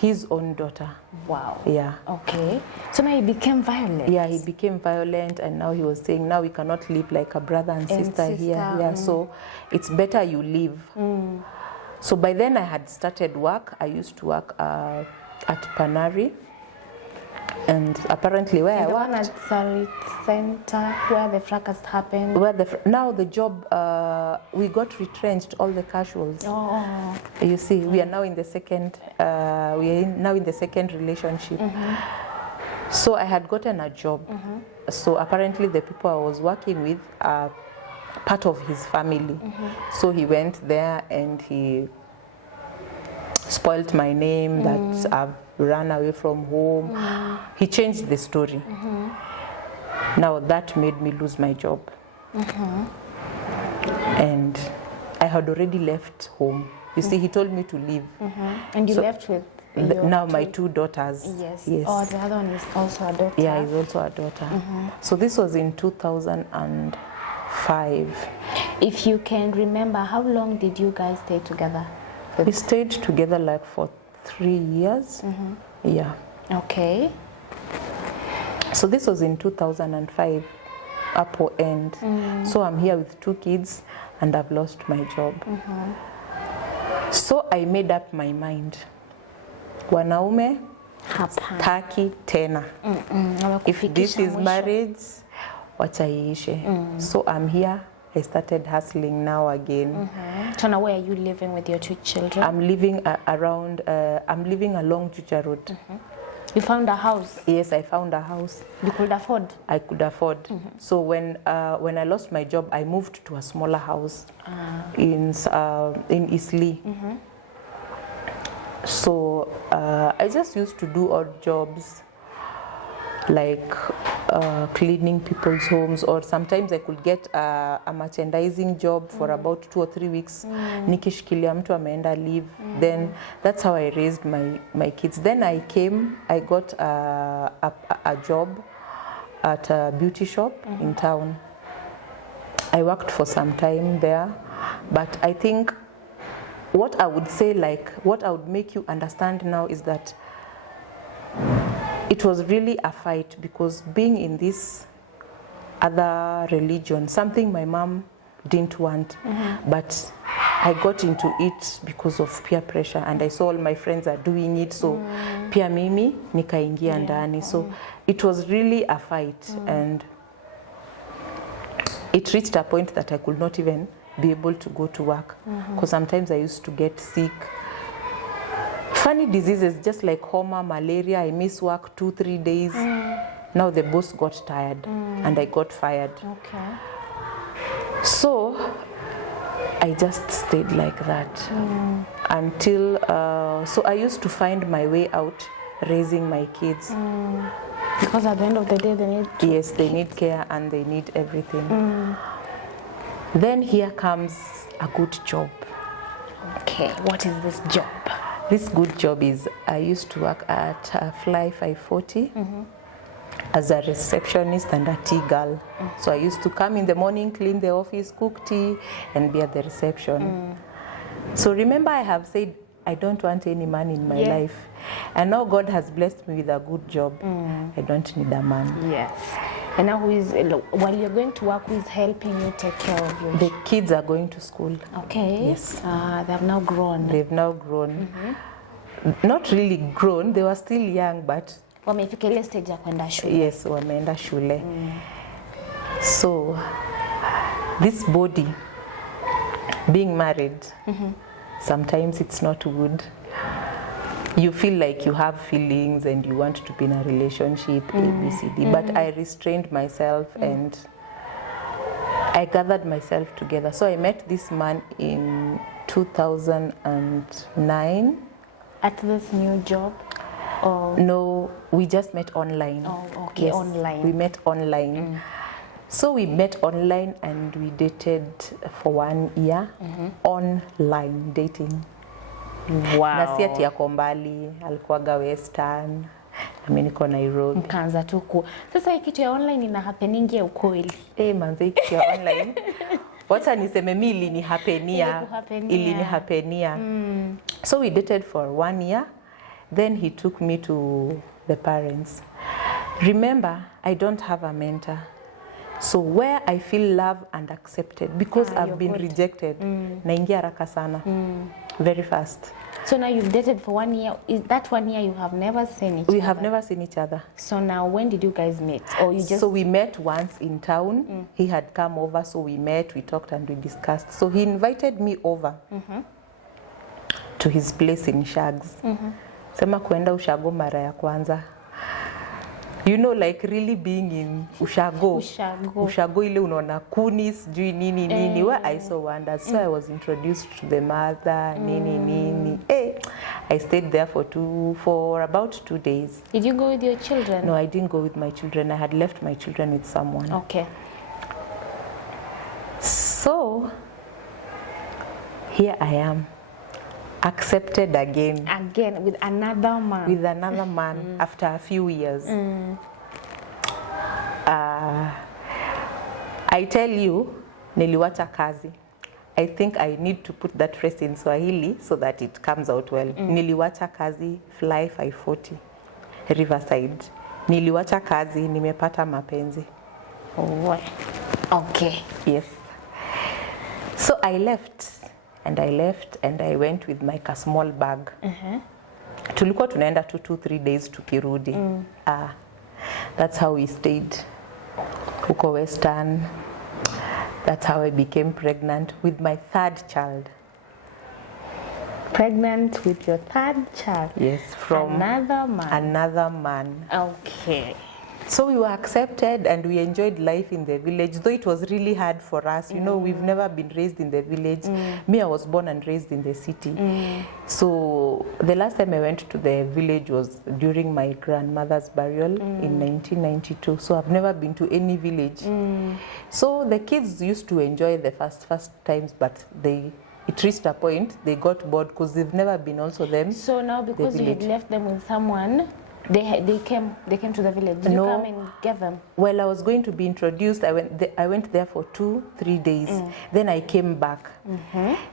His own daughter. Wow. Yeah. Okay. So now he became violent. Yeah, he became violent, and now he was saying, now we cannot live like a brother and sister here. Yeah, so it's better you leave. So by then I had started work. I used to work at Panari. And apparently where I worked, one at Sarit Center where the fracas happened. Where now the job, we got retrenched, all the casuals. Oh. You see, we are now in the second, now in the second relationship. So I had gotten a job. So apparently the people I was working with are part of his family. So he went there and he spoiled my name, that I've run away from home. He changed the story. Now that made me lose my job. And I had already left home. You see, he told me to leave. And you left with now my two daughters. Yes. Oh, the other one is also a daughter. Yeah, he's also a daughter. So this was in 2005. If you can remember, how long did you guys stay together? We stayed together like for 3 years. Yeah. Okay. So this was in 2005, upper end. So I'm here with 2 kids and I've lost my job. So I made up my mind. Wanaume taki tena. If this is marriage, wacha iishe. So I'm here. I started hustling now again. So now where are you living with your 2 children? I'm living I'm living along Juja Road. You found a house? Yes, I found a house. You could afford? I could afford. So when I lost my job, I moved to a smaller house in Isli. So I just used to do odd jobs, like cleaning people's homes, or sometimes I could get a merchandising job for about 2 or 3 weeks. Nikishikilia mtu ameenda leave. Then that's how I raised my kids. Then I got a job at a beauty shop in town. I worked for some time there, but I think what I would say, like what I would make you understand now, is that it was really a fight, because being in this other religion, something my mom didn't want, but I got into it because of peer pressure, and I saw all my friends are doing it, so pia mimi nikaingia ndani. So it was really a fight, and it reached a point that I could not even be able to go to work, because sometimes I used to get sick. Funny diseases just like homa, malaria. I miss work 2-3 days. Now the boss got tired and I got fired. Okay. So I just stayed like that until so I used to find my way out raising my kids. Because at the end of the day they need to they need care and they need everything. Then here comes a good job. Okay, what is this job? This good job is, I used to work at Fly 540 as a receptionist and a tea girl. So I used to come in the morning, clean the office, cook tea, and be at the reception. So remember, I have said I don't want any man in my life. And now God has blessed me with a good job. I don't need a man. Yes. And now while you're going to work, who is helping you take care of you? The kids are going to school. Okay. Yes. They have now grown. They've now grown. Not really grown, they were still young, but wamefika ile stage ya kwenda shule. Yes, wameenda shule. So this body, being married, sometimes it's not good. You feel like you have feelings and you want to be in a relationship, ABCD. But I restrained myself and I gathered myself together. So I met this man in 2009. At this new job? Or? No, we just met online. Oh, okay, online. We met online. So we met online and we dated for 1 year, online dating. Wow. Na si ati yako mbali, alikuwaga Western, mimi niko Nairobi. Mkaanza tu sasa hii kitu ya online ina happeningi ya ukweli. Manze kitu ya online. Wacha niseme mimi ilini hapenia. Ilini hapenia. So we dated for 1 year Then he took me to the parents. Remember, I don't have a mentor. So where I feel loved and accepted, because I've been rejected, naingia haraka sana, very fast. So now you've dated for 1 year. Is that 1 year you have never seen each other? We have never seen each other. So now when did you guys meet? Or you just... So we met once in town. He had come over, so we met, we talked and we discussed. So he invited me over to his place in Shags. Sema kuenda ushago mara ya kwanza. You know, like really being in ushago. Ushago ile unaona kuni sijui nini nini. Where I saw wonders. So I was introduced to the mother, nini nini. I stayed there for about 2 days. Did you go with your children? No, I didn't go with my children. I had left my children with someone. Okay. So here I am, accepted again. Again, with another man. With another man after a few years. I tell you, niliwacha kazi. I think I need to put that phrase in Swahili so that it comes out well. Niliwacha kazi, fly 540, Riverside. Niliwacha kazi, nimepata mapenzi. Oh, okay. Yes. So I left and I went with my small bag. Tulikuwa tunaenda 2-3 days tukirudi. That's how we stayed. Huko Western. That's how I became pregnant with my 3rd child. Pregnant with your 3rd child? Yes, from another man. Another man. Okay. So we were accepted and we enjoyed life in the village, though it was really hard for us. You know, we've never been raised in the village. Me, I was born and raised in the city. So the last time I went to the village was during my grandmother's burial in 1992. So I've never been to any village. So the kids used to enjoy the first times, but it reached a point they got bored because they've never been also them. So now because you had left them with someone, they came to the village. Did you come and get them? Well, I was going to be introduced. I went there for 2-3 days. Then I came back.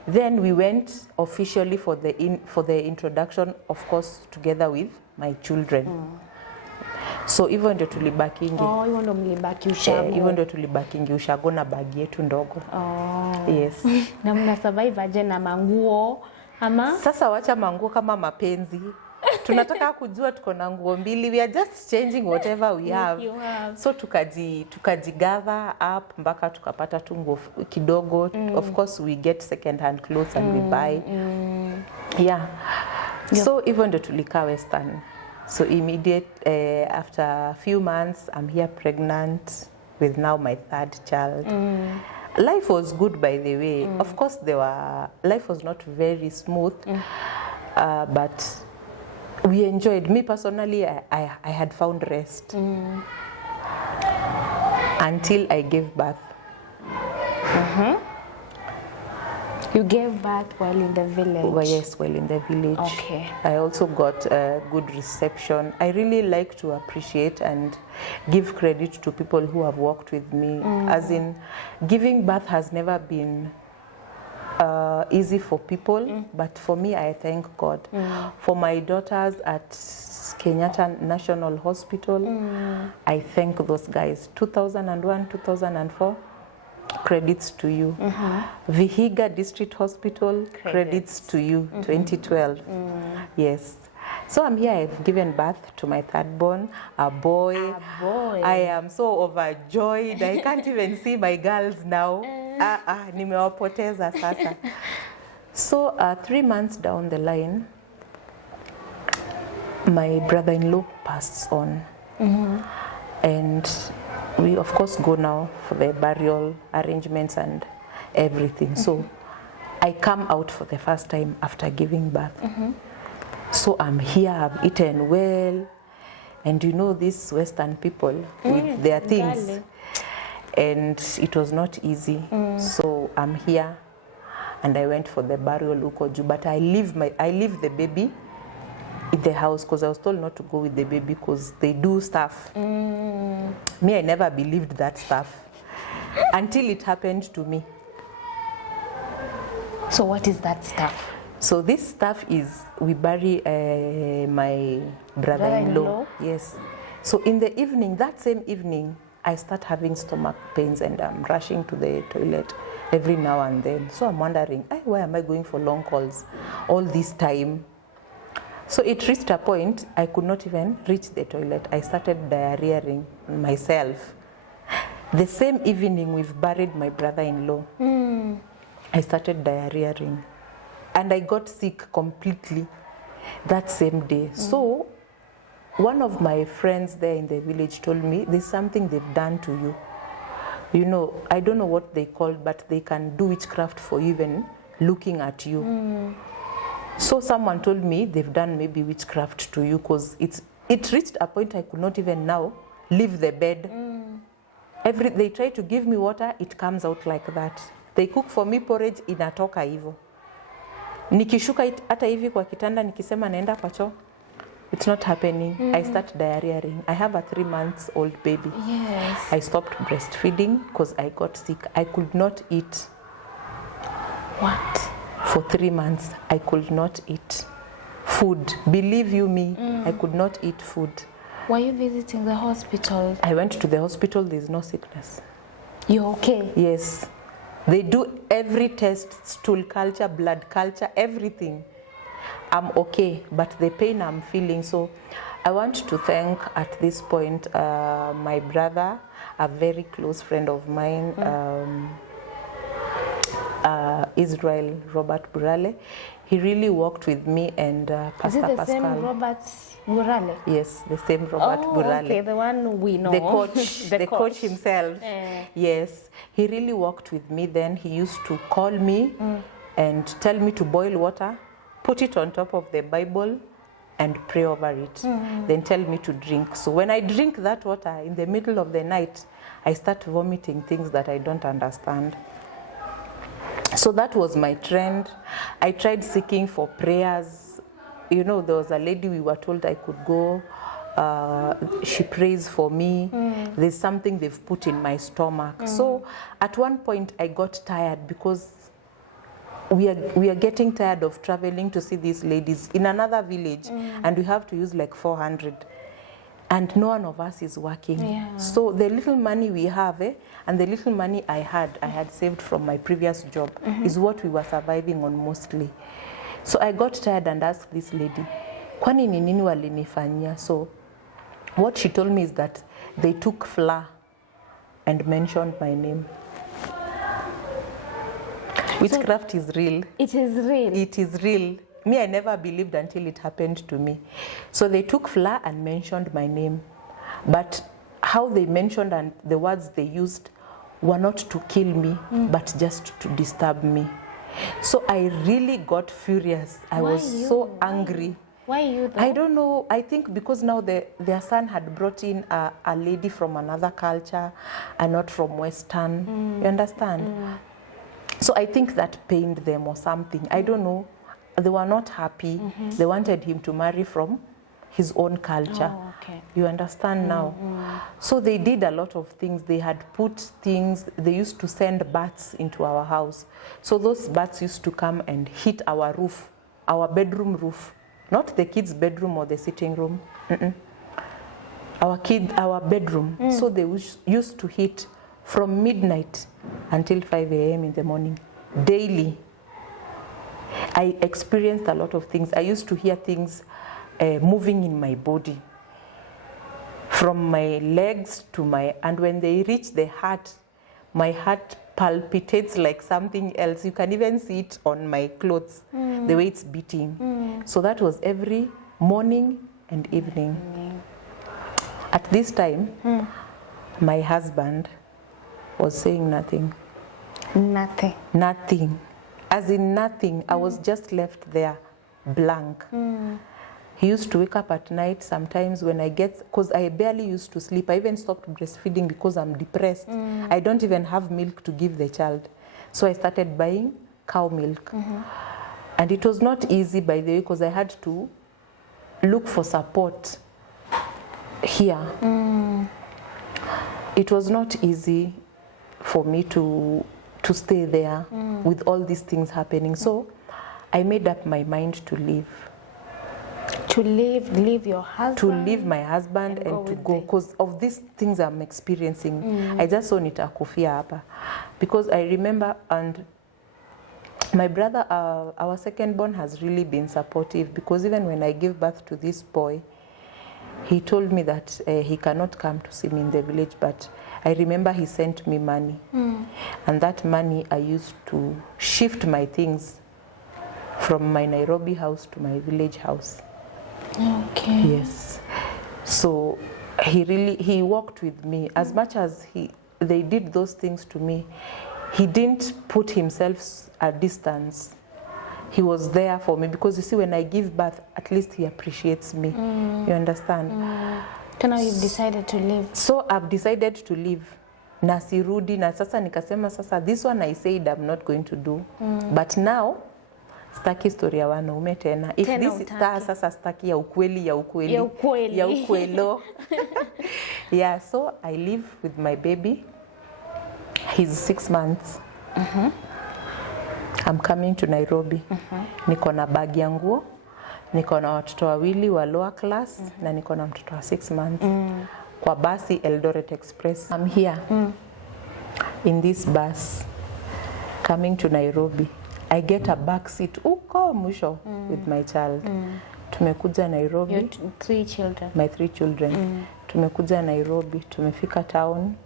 Then we went officially for the introduction, of course, together with my children. So hivyo ndio tulibakingi. Oh, hivyo ndio mlibaki ushago. Hivyo ndio tulibakingi ushago na bagi yetu ndogo. Yes. Na mna survive aje na manguo ama? Sasa wacha manguo kama mapenzi. Tunataka kujua tuko na nguo mbili. We are just changing whatever we have. So tukajigather up mpaka tukapata tu nguo kidogo. Of course we get second hand clothes and we buy. Yeah. So hivyo ndio tulikaa Western. So after a few months I'm here pregnant with now my 3rd child. Life was good, by the way. Of course life was not very smooth. But we enjoyed. Me personally, I had found rest until I gave birth. You gave birth while in the village? Well, yes, while in the village. Okay. I also got a good reception. I really like to appreciate and give credit to people who have worked with me. As in, giving birth has never been easy for people, but for me, I thank God. For my daughters at Kenyatta National Hospital, I thank those guys. 2001, 2004, credits to you. Vihiga District Hospital, credits to you. 2012. Yes. So I'm here, I've given birth to my 3rd born, a boy. I am so overjoyed. I can't even see my girls now. Nimewapoteza sasa. So 3 months down the line, my brother-in-law passed on. And we of course go now for the burial arrangements and everything. So I come out for the first time after giving birth. So I'm here, I've eaten well, and you know these Western people with their things, and it was not easy. So I'm here, and I went for the burial ukoju, but I leave the baby in the house because I was told not to go with the baby because they do stuff. Me, I never believed that stuff until it happened to me. So what is that stuff? So this stuff is, we bury my brother-in-law. Yes. So in the evening, that same evening, I start having stomach pains and I'm rushing to the toilet every now and then. So I'm wondering, why am I going for long calls all this time? So it reached a point I could not even reach the toilet. I started diarrheaing myself. The same evening we've buried my brother-in-law. I started diarrheaing. And I got sick completely that same day. So one of my friends there in the village told me, there's something they've done to you. You know, I don't know what they call, but they can do witchcraft for you even looking at you. So someone told me they've done maybe witchcraft to you because it reached a point I could not even now leave the bed. They try to give me water, it comes out like that. They cook for me porridge, inatoka hivyo. Nikishuka hata hivi kwa kitanda nikisema naenda kwa choo, it's not happening. I start diarrheaing. I have a 3-month-old baby. Yes. I stopped breastfeeding because I got sick. I could not eat. What? For 3 months, I could not eat food. Believe you me, I could not eat food. Were you visiting the hospital? I went to the hospital, there's no sickness. You're okay? Yes. They do every test, stool culture, blood culture, everything. I'm okay, but the pain I'm feeling. So I want to thank at this point my brother, a very close friend of mine, Israel Robert Burale. He really worked with me and Pastor Pascal. Is it the same Robert Burale? Yes, the same Robert Burale. Okay, the one we know. The coach, the coach himself. Yes, he really worked with me. Then he used to call me and tell me to boil water, put it on top of the Bible and pray over it. Then tell me to drink. So when I drink that water in the middle of the night, I start vomiting things that I don't understand. So that was my trend. I tried seeking for prayers. You know, there was a lady we were told I could go. She prays for me. There's something they've put in my stomach. So at one point I got tired because we are getting tired of traveling to see these ladies in another village and we have to use like 400. And no one of us is working. Yeah. So the little money we have and the little money I had saved from my previous job is what we were surviving on mostly. So I got tired and asked this lady, kwani ni nini walinifanyia? So what she told me is that they took flour and mentioned my name. Witchcraft is real. It is real. It is real. Me, I never believed until it happened to me. So they took flour and mentioned my name. But how they mentioned and the words they used were not to kill me, but just to disturb me. So I really got furious. I was so angry. Why you though? I don't know. I think because now their son had brought in a lady from another culture and not from Western. You understand? So I think that pained them or something. I don't know. They were not happy. They wanted him to marry from his own culture. Oh, okay. You understand now? So they did a lot of things. They had put things, they used to send bats into our house. So those bats used to come and hit our roof, our bedroom roof. Not the kids' bedroom or the sitting room. Our bedroom. So they used to hit from midnight until 5 a.m. in the morning, daily. I experienced a lot of things. I used to hear things moving in my body, from my legs to and when they reach the heart, my heart palpitates like something else. You can even see it on my clothes, the way it's beating. So that was every morning and evening. At this time, my husband was saying nothing. Nothing. Nothing. As in nothing. I was just left there, blank. He used to wake up at night sometimes when because I barely used to sleep. I even stopped breastfeeding because I'm depressed. I don't even have milk to give the child. So I started buying cow milk. And it was not easy, by the way, because I had to look for support here. It was not easy for me to stay there with all these things happening. So I made up my mind to leave. To leave your husband? To leave my husband and to go because of these things I'm experiencing. I just saw nitakufia hapa. Because I remember, and my brother, our second born, has really been supportive, because even when I gave birth to this boy, he told me that he cannot come to see me in the village, but I remember he sent me money. And that money I used to shift my things from my Nairobi house to my village house. Okay. Yes. So he walked with me. As much as they did those things to me, he didn't put himself at distance. He was there for me, because you see, when I give birth, at least he appreciates me. You understand? So now you've decided to leave. So I've decided to leave. Na sirudi, na sasa nikasema sasa, this one I said I'm not going to do. But now, staki story ya wanaume tena. If Tena this sasa staki ya ukweli. Ya ukwelo. Yeah, so I live with my baby. He's 6 months. I'm coming to Nairobi. Niko na bag ya nguo, niko na watoto wawili wa lower class, na niko na mtoto wa 6 months. Kwa basi Eldoret Express. I'm here in this bus coming to Nairobi. I get a back seat uko mwisho with my child. Tumekuja Nairobi. Your 3 children. My 3 children. Tumekuja Nairobi. Tumefika town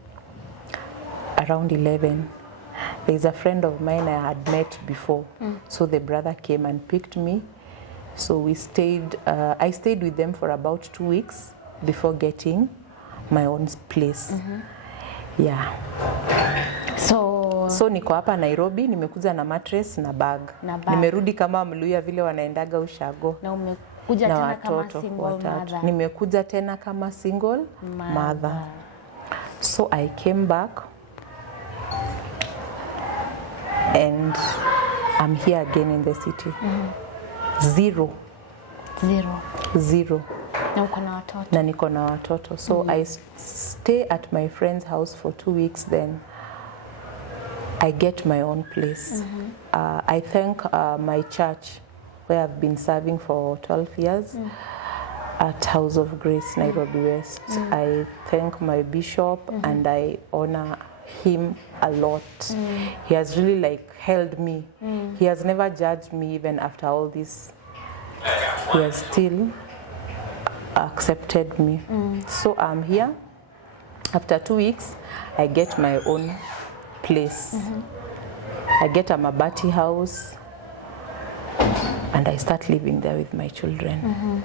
around 11. There's a friend of mine I had met before. So the brother came and picked me. So we stayed, I stayed with them for about 2 weeks before getting my own place. Yeah. So niko hapa Nairobi, nimekuja na mattress na bag. Nimerudi kama Mluya vile wanaendaga ushago. Na umekuja tena kama single mother. Nimekuja tena kama single mother. So I came back. And I'm here again in the city. Zero. Na uko na watoto. Na niko na watoto. So I stay at my friend's house for 2 weeks, then I get my own place. I thank my church, where I've been serving for 12 years, at House of Grace, Nairobi West. I thank my bishop and I honor him a lot. He has really held me. He has never judged me even after all this. He has still accepted me. So I'm here. After 2 weeks, I get my own place. I get a Mabati house and I start living there with my children.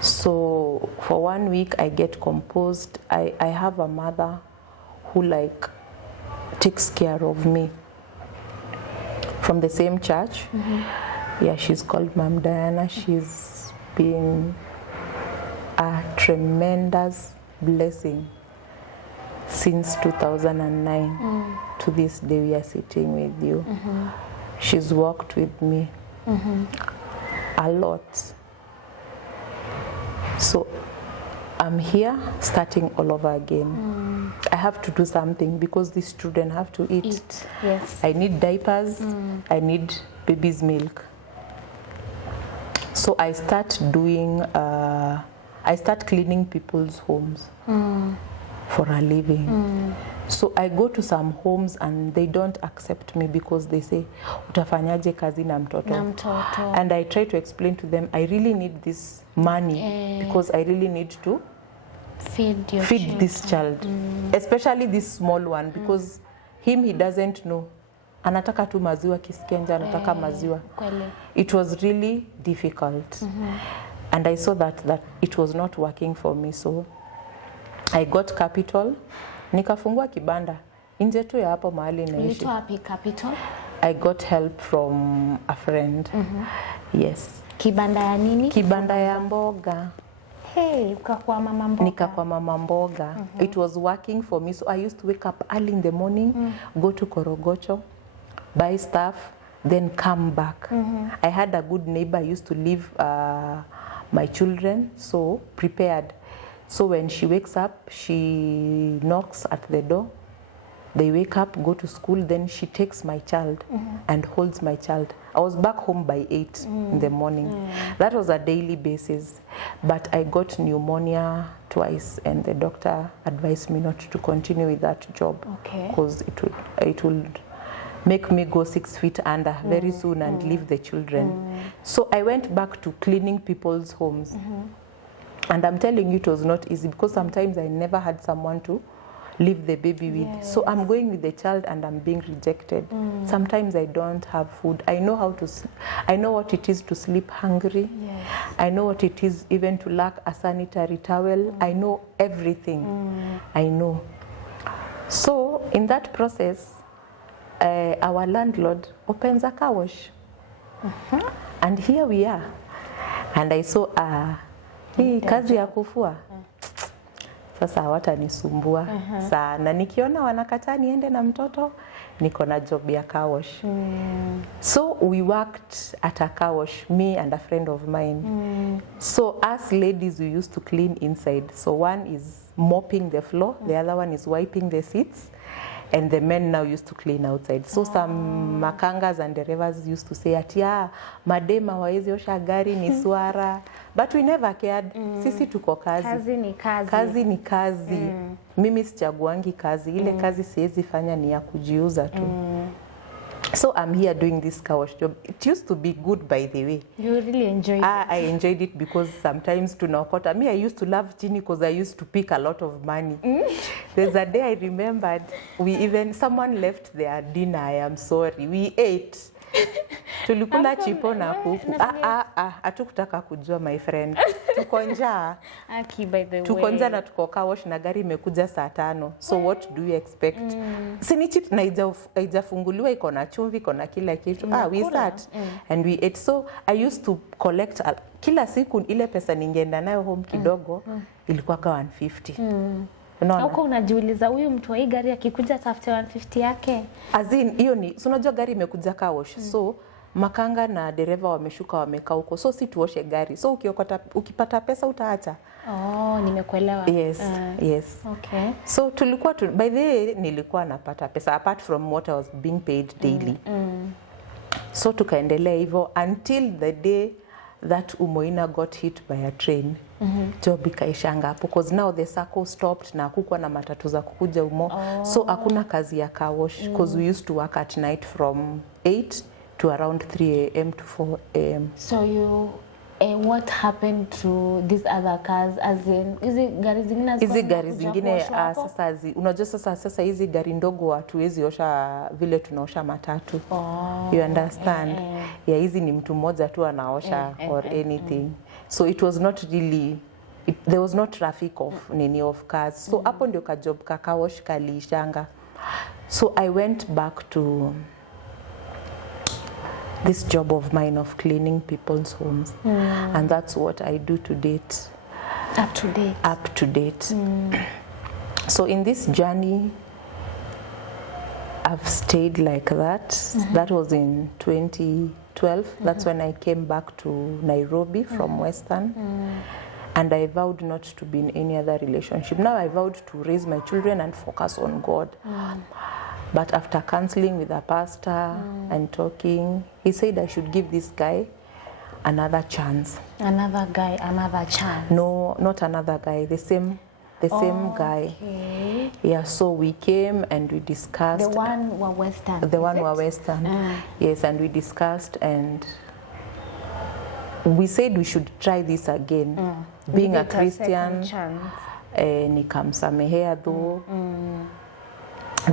So for 1 week I get composed. I have a mother who takes care of me from the same church. Yeah, she's called Mom Diana. She's been a tremendous blessing since 2009 to this day we are sitting with you. She's worked with me a lot. So I'm here starting all over again. I have to do something because these children have to eat. Yes. I need diapers. I need baby's milk. So I start doing, I start cleaning people's homes for a living. So I go to some homes and they don't accept me because they say, utafanyaje kazi na mtoto? And I try to explain to them, I really need this money because I really need to feed this child, especially this small one, because he doesn't know. Anataka tu maziwa, kisikia njaa anataka maziwa. It was really difficult. And I saw that it was not working for me, so I got capital. Nikafungua kibanda nje tu ya hapo mahali naishi. Ulitoa wapi capital? I got help from a friend. Yes. Kibanda ya nini? Kibanda ya mboga. Hey, ukakuwa mama mboga. Nikakuwa mama mboga. It was working for me, so I used to wake up early in the morning, go to Korogocho, buy stuff, then come back. I had a good neighbor. I used to leave my children so prepared. So when she wakes up, she knocks at the door. They wake up, go to school, then she takes my child and holds my child. I was back home by 8 in the morning. That was a daily basis. But I got pneumonia twice, and the doctor advised me not to continue with that job because it would make me go 6 feet under very soon and leave the children. So I went back to cleaning people's homes. And I'm telling you, it was not easy because sometimes I never had someone to leave the baby with. So I'm going with the child and I'm being rejected. Sometimes I don't have food. I know how to I know what it is to sleep hungry. I know what it is even to lack a sanitary towel. I know everything. I know. So in that process, our landlord opens a car wash. And here we are. And I saw hii kazi ya kufua. Sasa hawatanisumbua sana. Nikiona wanakataa niende na mtoto, niko na job ya car wash. So we worked at a car wash, me and a friend of mine. So us ladies, we used to clean inside. So one is mopping the floor, the other one is wiping the seats. And the men now used to clean outside. So some makangas and drivers used to say ati madema hawezi osha gari ni swara. But we never cared. Sisi tuko kazi. Kazi ni kazi. Kazi ni kazi. Mimi sichaguangi kazi. Ile kazi siwezi fanya ni ya kujiuza tu. So I'm here doing this car wash job. It used to be good, by the way. You really enjoyed it? I enjoyed it because sometimes tunaokota. Me, I used to love chini because I used to pick a lot of money. There's a day I remembered, someone left their dinner, I am sorry. We ate. Tulikula chipo na kuku. Hatukutaka kujua, my friend. Tuko njaa. By the way. Tuko njaa na tuko car wash na gari imekuja saa 5. So what do you expect? Sini chips na haijafunguliwa, iko na chumvi, iko na kila kitu. We sat and we ate. So I used to collect kila siku ile pesa ningeenda nayo home kidogo ilikuwa kwa 150. Huko unajiuliza huyu mtu wa hii gari akikuja tafute 150 yake. Azin hiyo ni unajua gari imekuja car wash. So makanga na dereva wameshuka wamekaa huko. So si tuoshe gari. So ukipata pesa utaacha. Nimekuelewa. Yes. Okay. So tulikuwa by the way nilikuwa napata pesa apart from what I was being paid daily. So tukaendelea hivyo until the day that Umoina got hit by a train. Job ikaishanga hapo because now the circle stopped na hakukuwa na matatu za kukuja Umo. So hakuna kazi ya car wash because we used to work at night from 8 to around 3 a.m. to 4 a.m. So you what happened to these other cars, as in hizi gari zingine sasa unajua sasa hizi gari ndogo hatuwezi osha vile tunaosha matatu. You understand? Hizi ni mtu mmoja tu anaosha or anything. So it was not really there was no traffic of of cars. So hapo ndio ka job ka wash kalishanga. So I went back to this job of mine of cleaning people's homes. And that's what I do to date. Up to date. So in this journey, I've stayed like that. That was in 2012. That's when I came back to Nairobi from Western. And I vowed not to be in any other relationship. Now I vowed to raise my children and focus on God. But after counseling with a pastor and talking, he said I should give this guy another chance. Another chance? No, not another guy, the same guy. Yeah, so we came and we discussed. The one were Western. The one were Western. Yes, and we discussed and we said we should try this again. Being a Christian, nikamsamehea though.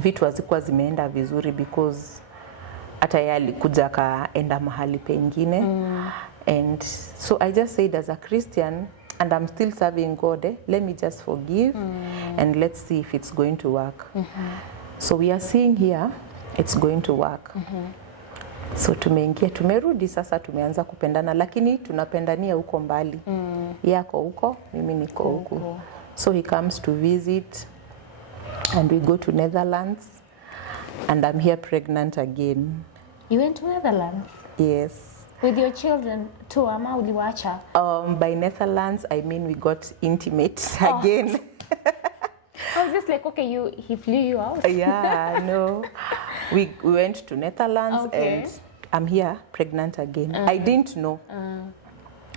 Vitu hazikuwa zimeenda vizuri because hata yeye alikuja kaenda mahali pengine. And so I just said as a Christian and I'm still serving God, let me just forgive and let's see if it's going to work. So we are seeing here it's going to work. So tumerudi sasa, tumeanza kupendana, lakini tunapendania huko mbali. Yako huko, mimi niko huko. So he comes to visit and we go to Netherlands and I'm here pregnant again. You went to Netherlands? Yes. With your children too, ama uliwacha? By Netherlands, I mean we got intimate again. I was just like, okay, he flew you out. Yeah, no. We went to Netherlands, Okay. and I'm here pregnant again. I didn't know.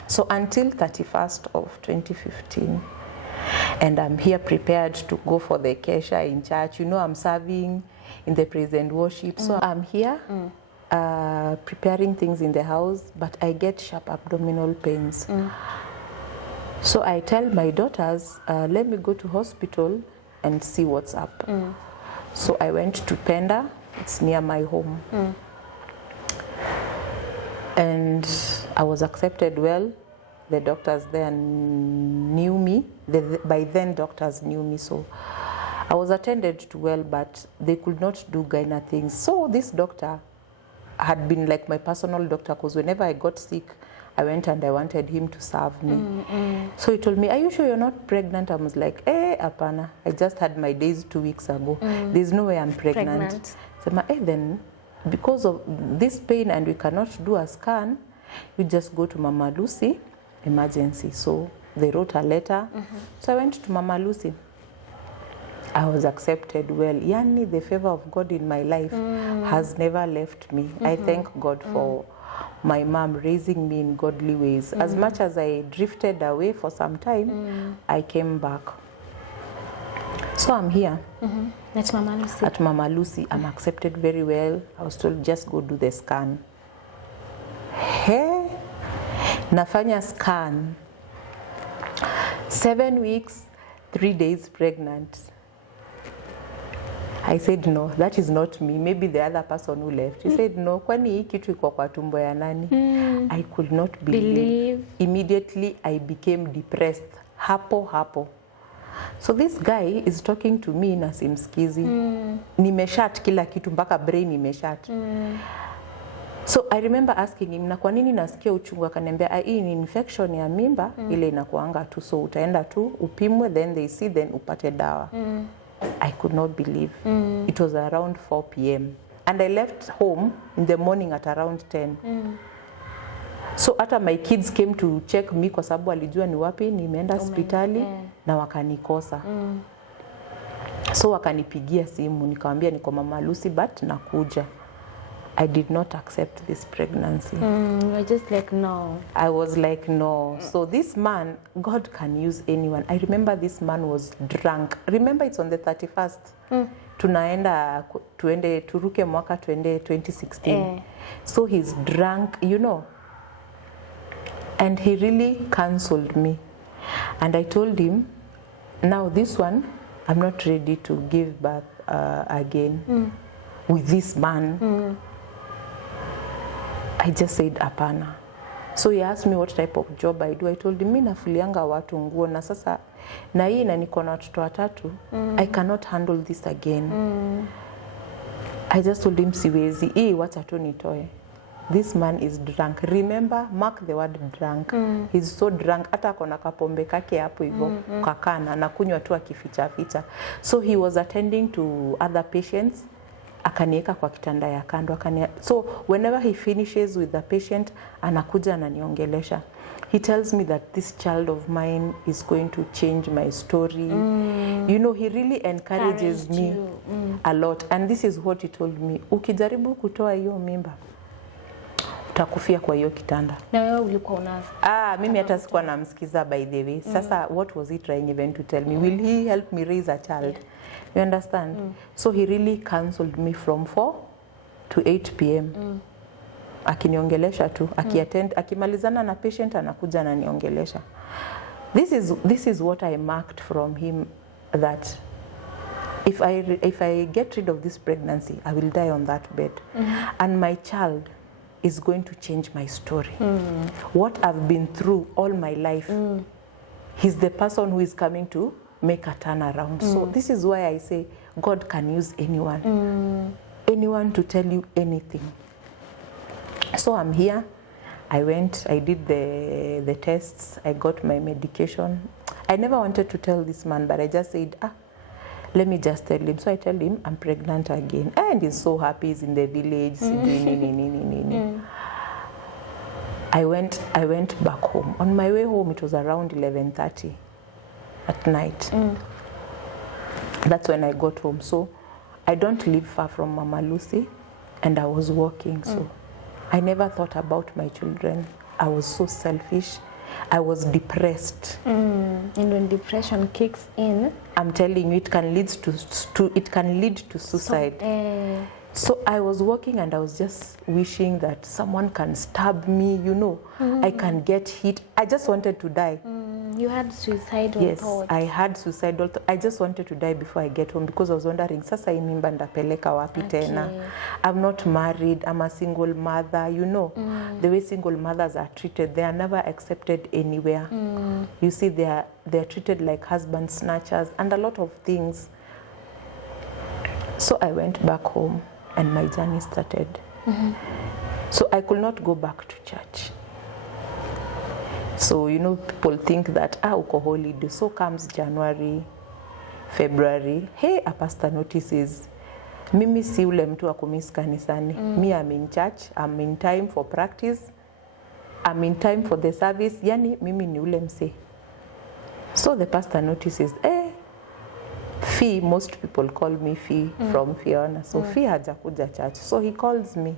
So until 31st of 2015, and I'm here prepared to go for the kesha in church. You know, I'm serving in the praise and worship. So I'm here preparing things in the house, but I get sharp abdominal pains. So I tell my daughters, let me go to hospital and see what's up. So I went to Penda, it's near my home. And I was accepted well. The doctors there knew me. By then, doctors knew me, so I was attended to well, but they could not do gyna things. So this doctor had been like my personal doctor, because whenever I got sick, I went and I wanted him to serve me. So he told me, are you sure you're not pregnant? I was like, apana. I just had my days 2 weeks ago. There's no way I'm pregnant. So then, because of this pain and we cannot do a scan, you just go to Mama Lucy, emergency. So they wrote a letter. So I went to Mama Lucy. I was accepted well. Yani, the favor of God in my life has never left me. I thank God for my mom raising me in godly ways. As much as I drifted away for some time, I came back. So I'm here. That's Mama Lucy. At Mama Lucy, I'm accepted very well. I was told, just go do the scan. Hey, nafanya scan. 7 weeks, 3 days pregnant. I said, no, that is not me. Maybe the other person who left. He said, no, kwani hii kitu iko kwa tumbo ya nani? I could not believe. Immediately, I became depressed. Hapo. So this guy is talking to me na simskizi. Nimeshat kila kitu, mpaka brain nimeshat. So I remember asking him, na kwa nini nasikia uchungu? Akaniambia, hii ni infection ya mimba, ile inakuanga tu. So utaenda tu, upimwe, then they see, then upate dawa. I could not believe. It was around 4 p.m. And I left home in the morning at around 10. So hata my kids came to check me kwa sababu walijua ni wapi nimeenda hospitali na wakanikosa. So wakanipigia simu, nikamwambia niko Mama Lucy but nakuja. I did not accept this pregnancy. You're just like, no. I was like, no. So this man, God can use anyone. I remember this man was drunk. Remember, it's on the 31st. Tunaenda, turuke mwaka 2016. So he's drunk, you know. And he really cancelled me. And I told him, now this one, I'm not ready to give birth again with this man. I just said apana. So he asked me what type of job I do. I told him, mimi nafulianga watu nguo na sasa na hii na niko na watoto watatu. I cannot handle this again. I just told him siwezi. Hii wacha tu nitoe. This man is drunk. Remember, mark the word drunk. He's so drunk. Hata akona kapombe kake hapo hivyo kakana na kunywa tu akificha ficha. So he was attending to other patients. Akanieka kwa kitanda ya kando. So whenever he finishes with the patient, anakuja ananiongelesha. He tells me that this child of mine is going to change my story. You know, he really encourages me a lot. And this is what he told me. Ukijaribu kutoa hiyo mimba, utakufia kwa hiyo kitanda. Na wewe ulikuwa unaanza? Mimi hata sikuwa namsikiza by the way. Sasa what was he trying even to tell me? Will he help me raise a child? You understand? So he really cancelled me from 4 to 8 p.m. Akiniongelesha tu, akimalizana na patient anakuja ananiongelesha. This is what I marked from him, that if I get rid of this pregnancy, I will die on that bed. And my child is going to change my story. What I've been through all my life, he's the person who is coming to make a turnaround. So this is why I say God can use anyone. Anyone to tell you anything. So I'm here. I went, I did the tests, I got my medication. I never wanted to tell this man, but I just said, let me just tell him. So I tell him I'm pregnant again. And he's so happy, he's in the village. I went back home. On my way home, it was around 11:30 at night. That's when I got home. So I don't live far from Mama Lucy, and I was working. So I never thought about my children. I was so selfish. I was depressed. And when depression kicks in, I'm telling you, it can lead to suicide. So I was working and I was just wishing that someone can stab me, you know. I can get hit. I just wanted to die. You had suicidal Yes, thoughts. I had suicidal thoughts. I just wanted to die before I get home because I was wondering, sasa hii mimba ndapeleka wapi tena? I'm not married. I'm a single mother, you know. The way single mothers are treated, they are never accepted anywhere. You see, they are treated like husband snatchers and a lot of things. So I went back home and my journey started. So I could not go back to church. So, you know, people think that, uko holiday. So comes January, February. Hey, a pastor notices, mimi si ule mtu wa kumiss kanisani. Me, I'm in church. I'm in time for practice. I'm in time for the service. Yani, mimi ni ule mse. So the pastor notices, Fee, most people call me Fee from Fiona. So Fee hajakuja church. So he calls me.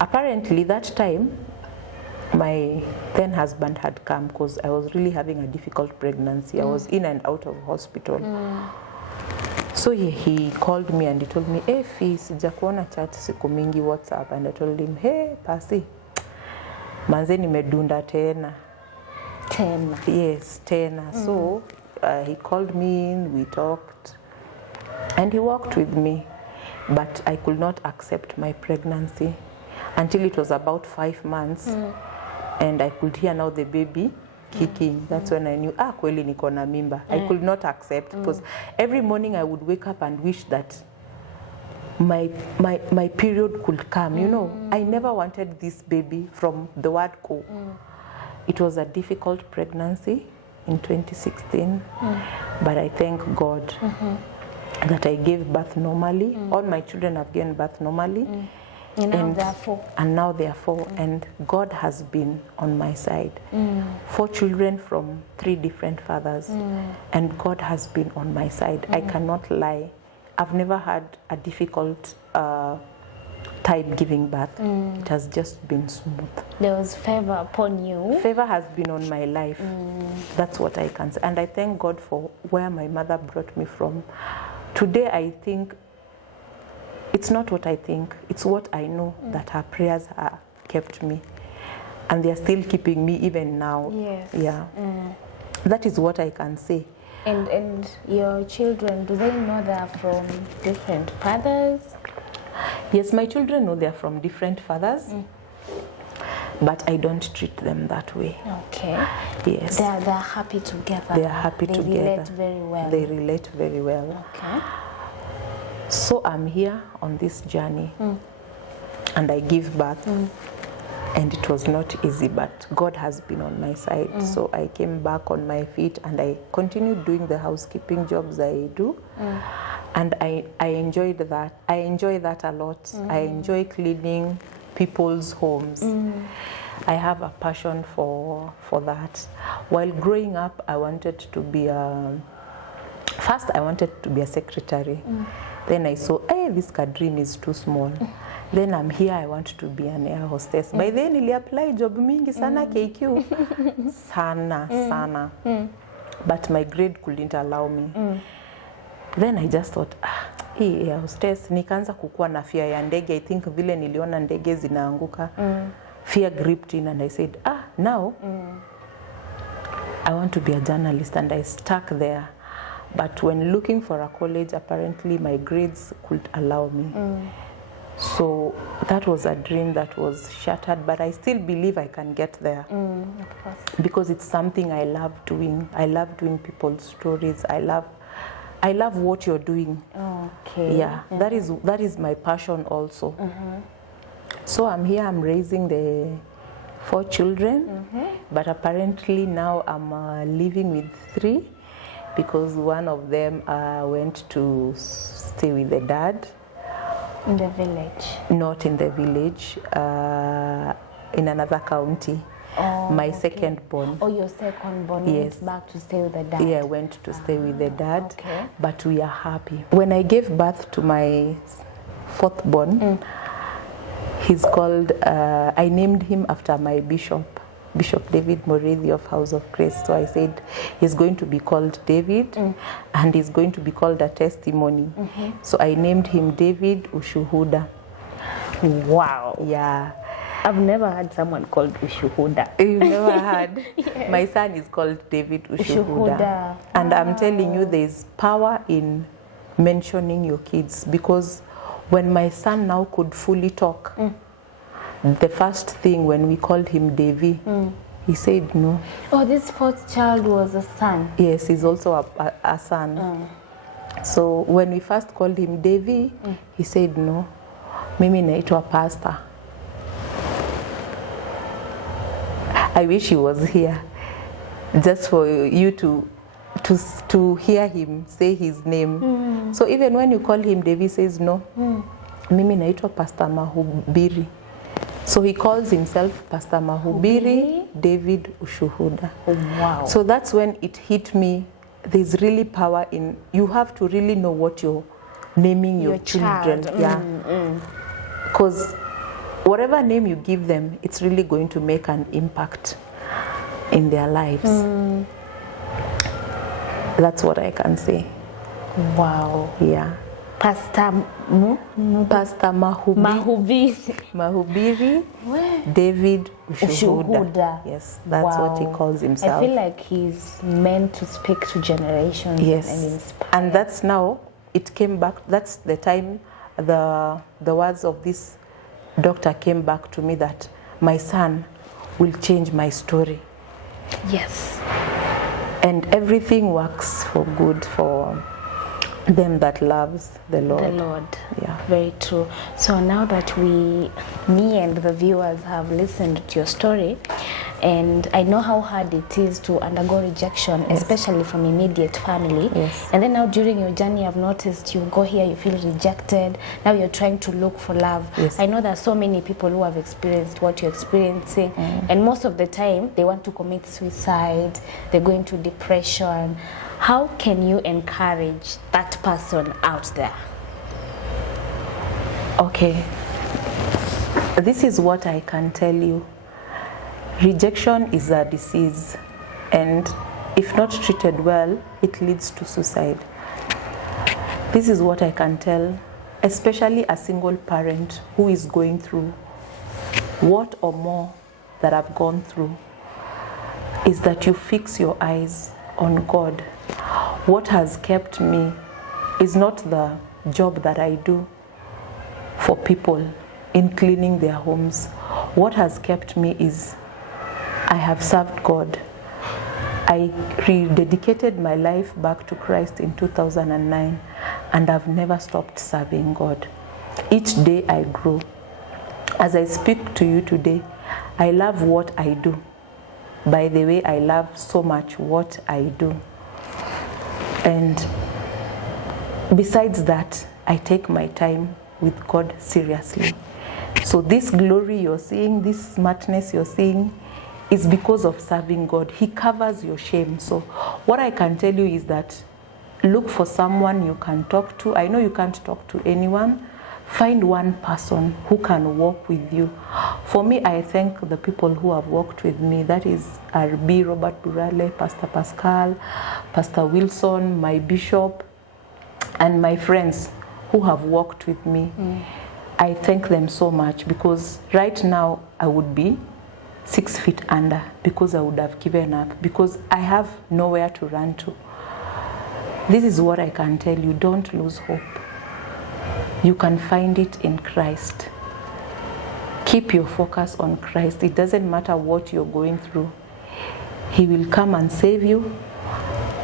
Apparently that time, my then husband had come because I was really having a difficult pregnancy. I was in and out of hospital. So he called me and he told me, hey Fee, sijakuona church siku mingi, what's up? And I told him, hey Pasi, manze nimedunda tena. Tena? Yes, tena. So he called me in, we talked, and he walked with me. But I could not accept my pregnancy until it was about 5 months. And I could hear now the baby kicking. That's when I knew, kweli niko na mimba. I could not accept because every morning I would wake up and wish that my period could come. You know, I never wanted this baby from the word go. It was a difficult pregnancy in 2016, but I thank God that I gave birth normally. All my children have given birth normally. And now there are 4. And now there are 4. And God has been on my side. 4 children from 3 different fathers. And God has been on my side. I cannot lie. I've never had a difficult time giving birth. It has just been smooth. There was favor upon you. Favor has been on my life. That's what I can say. And I thank God for where my mother brought me from. Today I think, it's not what I think, it's what I know, that her prayers have kept me. And they are still keeping me even now. Yes. Yeah. That is what I can say. And your children, do they know they are from different fathers? Yes, my children know they are from different fathers. But I don't treat them that way. Okay. Yes. They are happy together. They are happy together. They relate very well. They relate very well. Okay. So I'm here on this journey and I give birth and it was not easy, but God has been on my side. So I came back on my feet and I continued doing the housekeeping jobs I do. And I enjoyed that. I enjoy that a lot. I enjoy cleaning people's homes. I have a passion for that. While growing up, I wanted to be first I wanted to be a secretary. Then I saw, this dream is too small. Then I'm here, I want to be an air hostess. By then, I apply job mingi sana KQ. Sana. But my grade couldn't allow me. Then I just thought, hii air hostess, nikaanza kukua na fear ya ndege. I think vile niliona ndege zinaanguka. Fear gripped in and I said, now I want to be a journalist, and I stuck there. But when looking for a college, apparently my grades could allow me. So that was a dream that was shattered, but I still believe I can get there. Of course. Because it's something I love doing. I love doing people's stories. I love what you're doing. Okay. Yeah, that is my passion also. So I'm here, I'm raising the 4 children, but apparently now I'm living with 3. Because one of them went to stay with the dad. In the village? Not in the village, in another county. my second born. Oh, your second born Yes. went back to stay with the dad. Yeah, went to stay with the dad. Okay. But we are happy. When I gave birth to my fourth born, he's called, I named him after my bishop, Bishop David Moredi of House of Grace. So I said he's going to be called David and he's going to be called a testimony. So I named him David Ushuhuda. Wow. Yeah. I've never had someone called Ushuhuda. You've never had? Yes. My son is called David Ushuhuda. And I'm telling you, there's power in mentioning your kids, because when my son now could fully talk, the first thing when we called him Devi, he said no. Oh, this fourth child was a son. Yes, he's also a son. So when we first called him Devi, he said no. Mimi naitwa pastor. I wish he was here, just for you to hear him say his name. So even when you call him Devi, says no. Mimi naitwa Pastor Mahubiri. So he calls himself Pastor Mahubiri David Ushuhuda. Oh, wow. So that's when it hit me. There's really power in, you have to really know what you're naming your children. Child. Yeah. Because whatever name you give them, it's really going to make an impact in their lives. That's what I can say. Wow. Yeah. Pastor Pastor Mahubiri David Ushuhuda. Yes, that's what he calls himself. I feel like he's meant to speak to generations. Yes. And inspire. And that's now, it came back, that's the time the words of this doctor came back to me, that my son will change my story. Yes. And everything works for good for them that loves the Lord. The Lord. Yeah. Very true. So now that me and the viewers have listened to your story, and I know how hard it is to undergo rejection, especially from immediate family. Yes. And then now during your journey, I've noticed you go here, you feel rejected. Now you're trying to look for love. Yes. I know there are so many people who have experienced what you're experiencing. And most of the time, they want to commit suicide. They go into depression. How can you encourage that person out there? Okay. This is what I can tell you. Rejection is a disease, and if not treated well, it leads to suicide. This is what I can tell, especially a single parent who is going through what or more that I've gone through, is that you fix your eyes on God. What has kept me is not the job that I do for people in cleaning their homes. What has kept me is I have served God. I rededicated my life back to Christ in 2009, and I've never stopped serving God. Each day I grow. As I speak to you today, I love what I do. By the way, I love so much what I do. And besides that, I take my time with God seriously. So this glory you're seeing, this smartness you're seeing, is because of serving God. He covers your shame. So what I can tell you is that look for someone you can talk to. I know you can't talk to anyone. Find one person who can walk with you. For me, I thank the people who have walked with me. That is RB, Robert Burale, Pastor Pascal, Pastor Wilson, my bishop, and my friends who have walked with me. I thank them so much, because right now I would be 6 feet under, because I would have given up, because I have nowhere to run to. This is what I can tell you. Don't lose hope. You can find it in Christ. Keep your focus on Christ. It doesn't matter what you're going through. He will come and save you.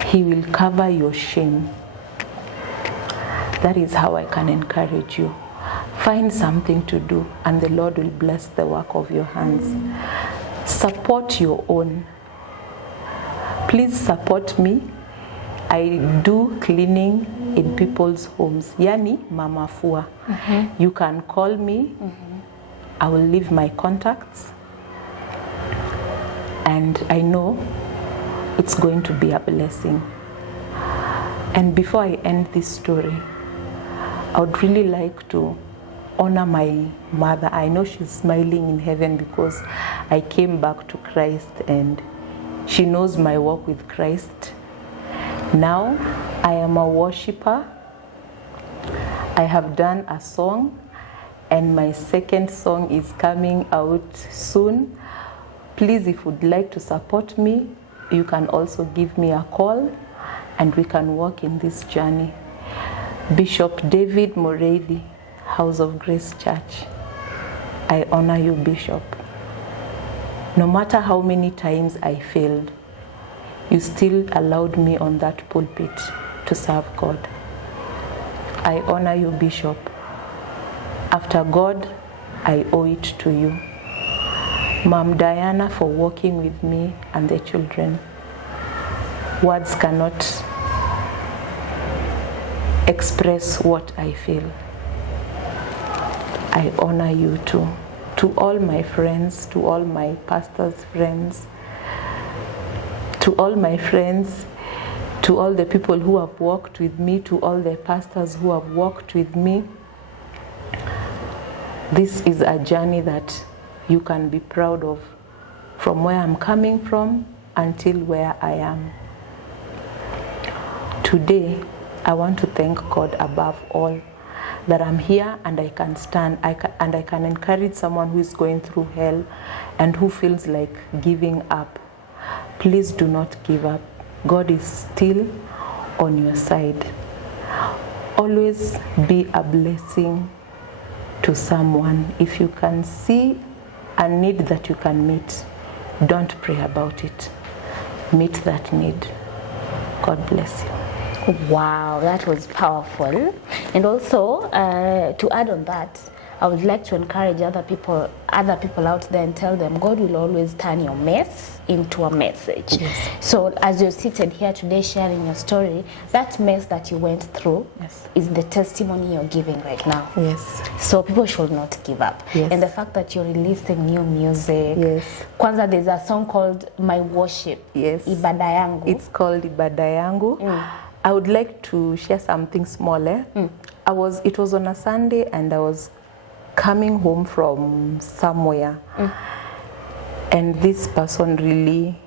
He will cover your shame. That is how I can encourage you. Find something to do, and the Lord will bless the work of your hands. Support your own. Please support me. I do cleaning in people's homes. Yani Mama Fua. You can call me. I will leave my contacts. and I know it's going to be a blessing. And before I end this story, I would really like to honor my mother. I know she's smiling in heaven because I came back to Christ, and she knows my walk with Christ. Now I am a worshiper. I have done a song, and my second song is coming out soon. Please, if you'd like to support me, you can also give me a call and we can walk in this journey. Bishop David Moredi, House of Grace Church. I honor you, Bishop. No matter how many times I failed, you still allowed me on that pulpit to serve God. I honor you, Bishop. After God, I owe it to you. Mom Diana, for walking with me and the children. Words cannot express what I feel. I honor you too. To all my friends, to all my pastors' friends, to all my friends, to all the people who have walked with me, to all the pastors who have walked with me. This is a journey that you can be proud of, from where I'm coming from until where I am. Today, I want to thank God above all that I'm here and I can stand, and I can encourage someone who is going through hell and who feels like giving up. Please do not give up. God is still on your side. Always be a blessing to someone. If you can see a need that you can meet, don't pray about it. Meet that need. God bless you. Wow, that was powerful. And also, to add on that, I would like to encourage other people out there and tell them God will always turn your mess into a message. Yes. So as you're seated here today sharing your story, that mess that you went through is the testimony you're giving right now. Yes. So people should not give up. Yes. And the fact that you're releasing new music. Yes. Kwanza, there's a song called My Worship. Yes. Ibada yangu. It's called Ibada yangu. I would like to share something smaller. It was on a Sunday and I was coming home from somewhere, and this person really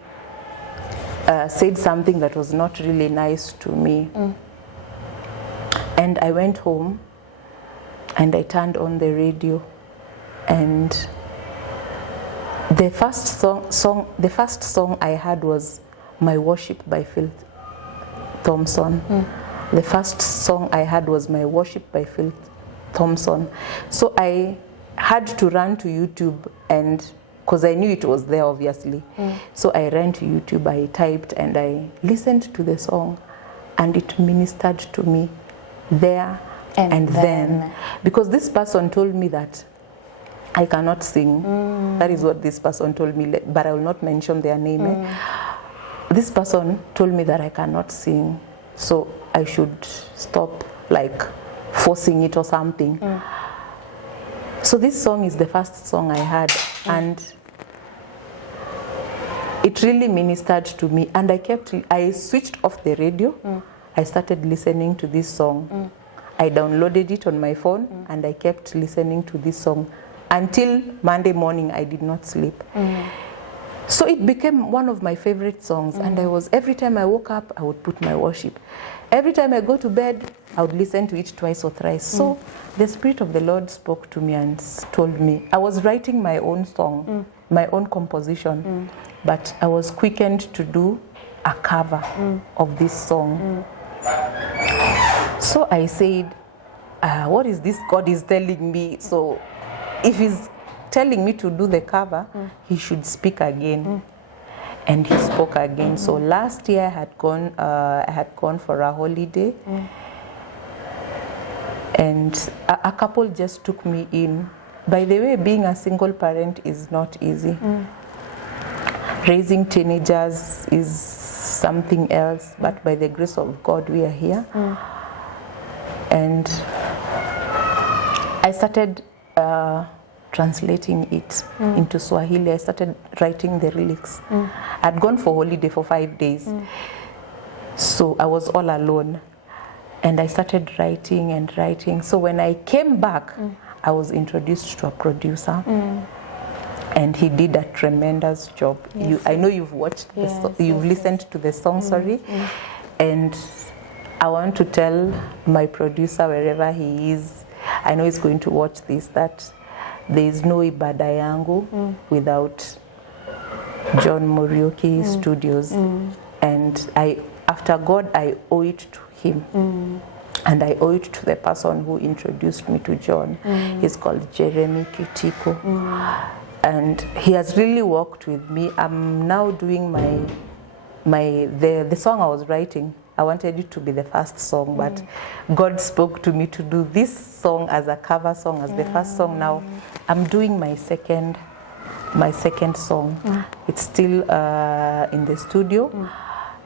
said something that was not really nice to me. And I went home and I turned on the radio, and the first song I had was My Worship by Phil Thompson. The first song I had was My Worship by Phil Thompson. So I had to run to YouTube, and because I knew it was there obviously. So I ran to YouTube, I typed and I listened to the song, and it ministered to me there and then. Because this person told me that I cannot sing. That is what this person told me, but I will not mention their name. This person told me that I cannot sing, so I should stop like forcing it or something. So this song is the first song I had, and it really ministered to me, and I switched off the radio. I started listening to this song. I downloaded it on my phone, and I kept listening to this song until Monday morning. I did not sleep. So it became one of my favorite songs, and every time I woke up, I would put My Worship. Every time I go to bed, I would listen to it twice or thrice. So the Spirit of the Lord spoke to me and told me, I was writing my own song, my own composition, but I was quickened to do a cover of this song. So I said, what is this God is telling me? So if he's telling me to do the cover, he should speak again. And he spoke again. So last year I had gone for a holiday, and a couple just took me in. By the way, being a single parent is not easy. Raising teenagers is something else, but by the grace of God we are here. And I started translating it into Swahili. I started writing the lyrics. I'd gone for holiday for 5 days. So I was all alone. And I started writing and writing. So when I came back, I was introduced to a producer. And he did a tremendous job. Yes. I know you've watched, you've listened to the song, and I want to tell my producer, wherever he is, I know he's going to watch this, that there is no ibada yangu without John Muriuki Studios. And after God, I owe it to him. And I owe it to the person who introduced me to John. He's called Jeremy Kitiko. And he has really worked with me. I'm now doing the song I was writing. I wanted it to be the first song, but God spoke to me to do this song as a cover song, as the first song. Now I'm doing my second song. It's still in the studio.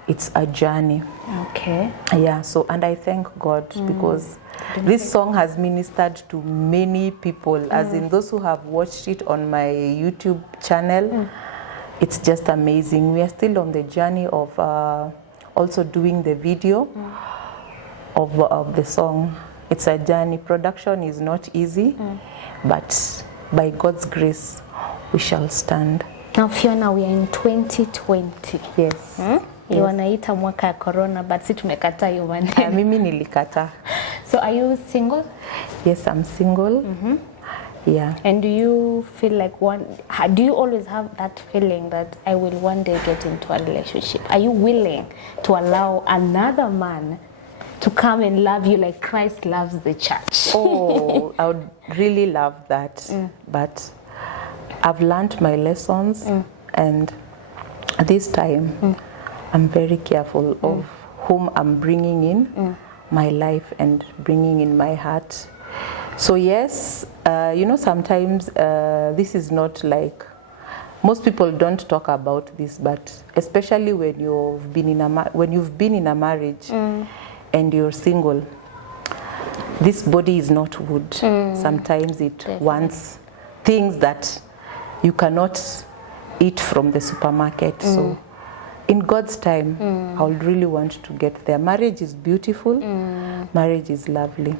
It's a journey. Okay. Yeah, so, and I thank God because this song has ministered to many people, as in those who have watched it on my YouTube channel. It's just amazing. We are still on the journey of also doing the video of the song. It's a journey. Production is not easy, but by God's grace, we shall stand. Now, Fiona, we are in 2020. Yes. You wanaita mwaka ya corona, but si tumekata hiyo maneno. Mimi nilikata. So are you single? Yes, I'm single. Yeah. And do you feel like do you always have that feeling that I will one day get into a relationship? Are you willing to allow another man to come and love you like Christ loves the church? Oh, I would really love that. But I've learned my lessons, and this time I'm very careful of whom I'm bringing in my life and bringing in my heart. So yes, you know, sometimes this is not like, most people don't talk about this, but especially when you've been in a marriage and you're single, this body is not wood. Sometimes it wants things that you cannot eat from the supermarket. So in God's time, I would really want to get there. Marriage is beautiful. Marriage is lovely.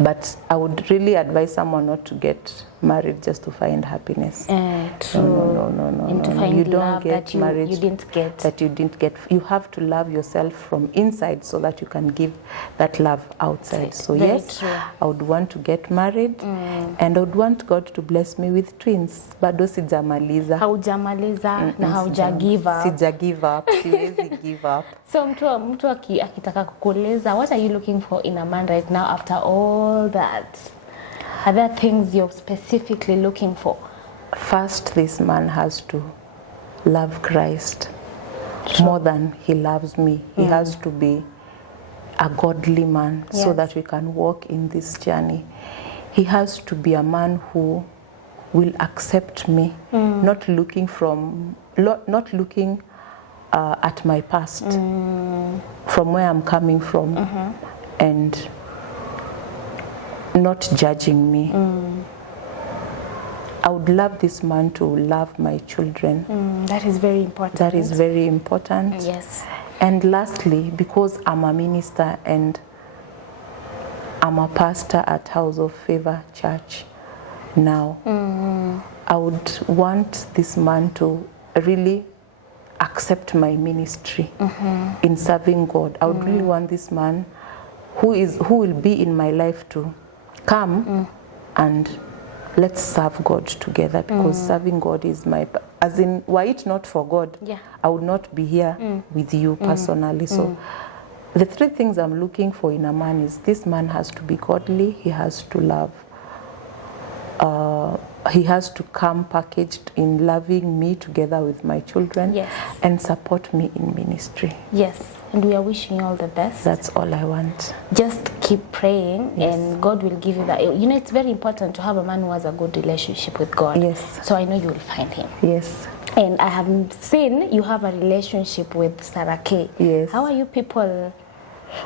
But I would really advise someone not to get married just to find happiness. True. No. And to find you don't love get that married you didn't get. That you didn't get. You have to love yourself from inside so that you can give that love outside. So Very yes, true. I would want to get married, and I would want God to bless me with twins. Bado sijamaliza. Haujamaliza na hauja give up. Sija give up. Siwezi give up. So mtu akitaka kukuuliza, what are you looking for in a man right now after all that? Are there things you're specifically looking for? First, this man has to love Christ more than he loves me. He has to be a godly man so that we can walk in this journey. He has to be a man who will accept me, not looking at my past, from where I'm coming from, and not judging me. I would love this man to love my children. That is very important. That is very important. Yes. And lastly, because I'm a minister and I'm a pastor at House of Favor Church now, I would want this man to really accept my ministry in serving God. I would really want this man who will be in my life to come and let's serve God together, because serving God is as in, were it not for God, I would not be here with you personally. So the three things I'm looking for in a man is, this man has to be godly, he has to love, he has to come packaged in loving me together with my children, and support me in ministry. Yes, and we are wishing you all the best. That's all I want. Just keep praying, and God will give you that. You know, it's very important to have a man who has a good relationship with God. Yes. So I know you will find him. Yes. And I have seen you have a relationship with Sarah K. Yes. How are you people?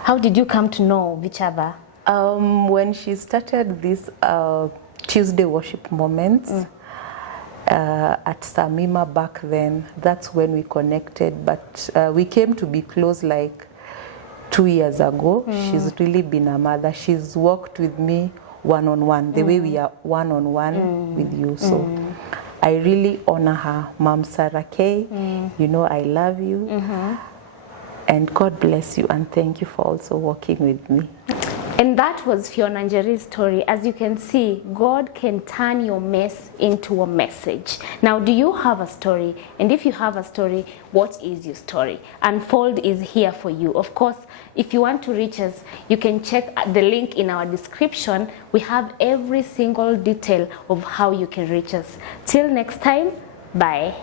How did you come to know each other? When she started this Tuesday worship moments at Samima back then. That's when we connected, but we came to be close like 2 years ago. She's really been a mother. She's worked with me one-on-one, the way we are one-on-one with you. So I really honor her. Mom Sarah K, you know I love you. And God bless you, and thank you for also working with me. And that was Fiona Njeri's story. As you can see, God can turn your mess into a message. Now, do you have a story? And if you have a story, what is your story? Unfold is here for you. Of course, if you want to reach us, you can check the link in our description. We have every single detail of how you can reach us. Till next time, bye.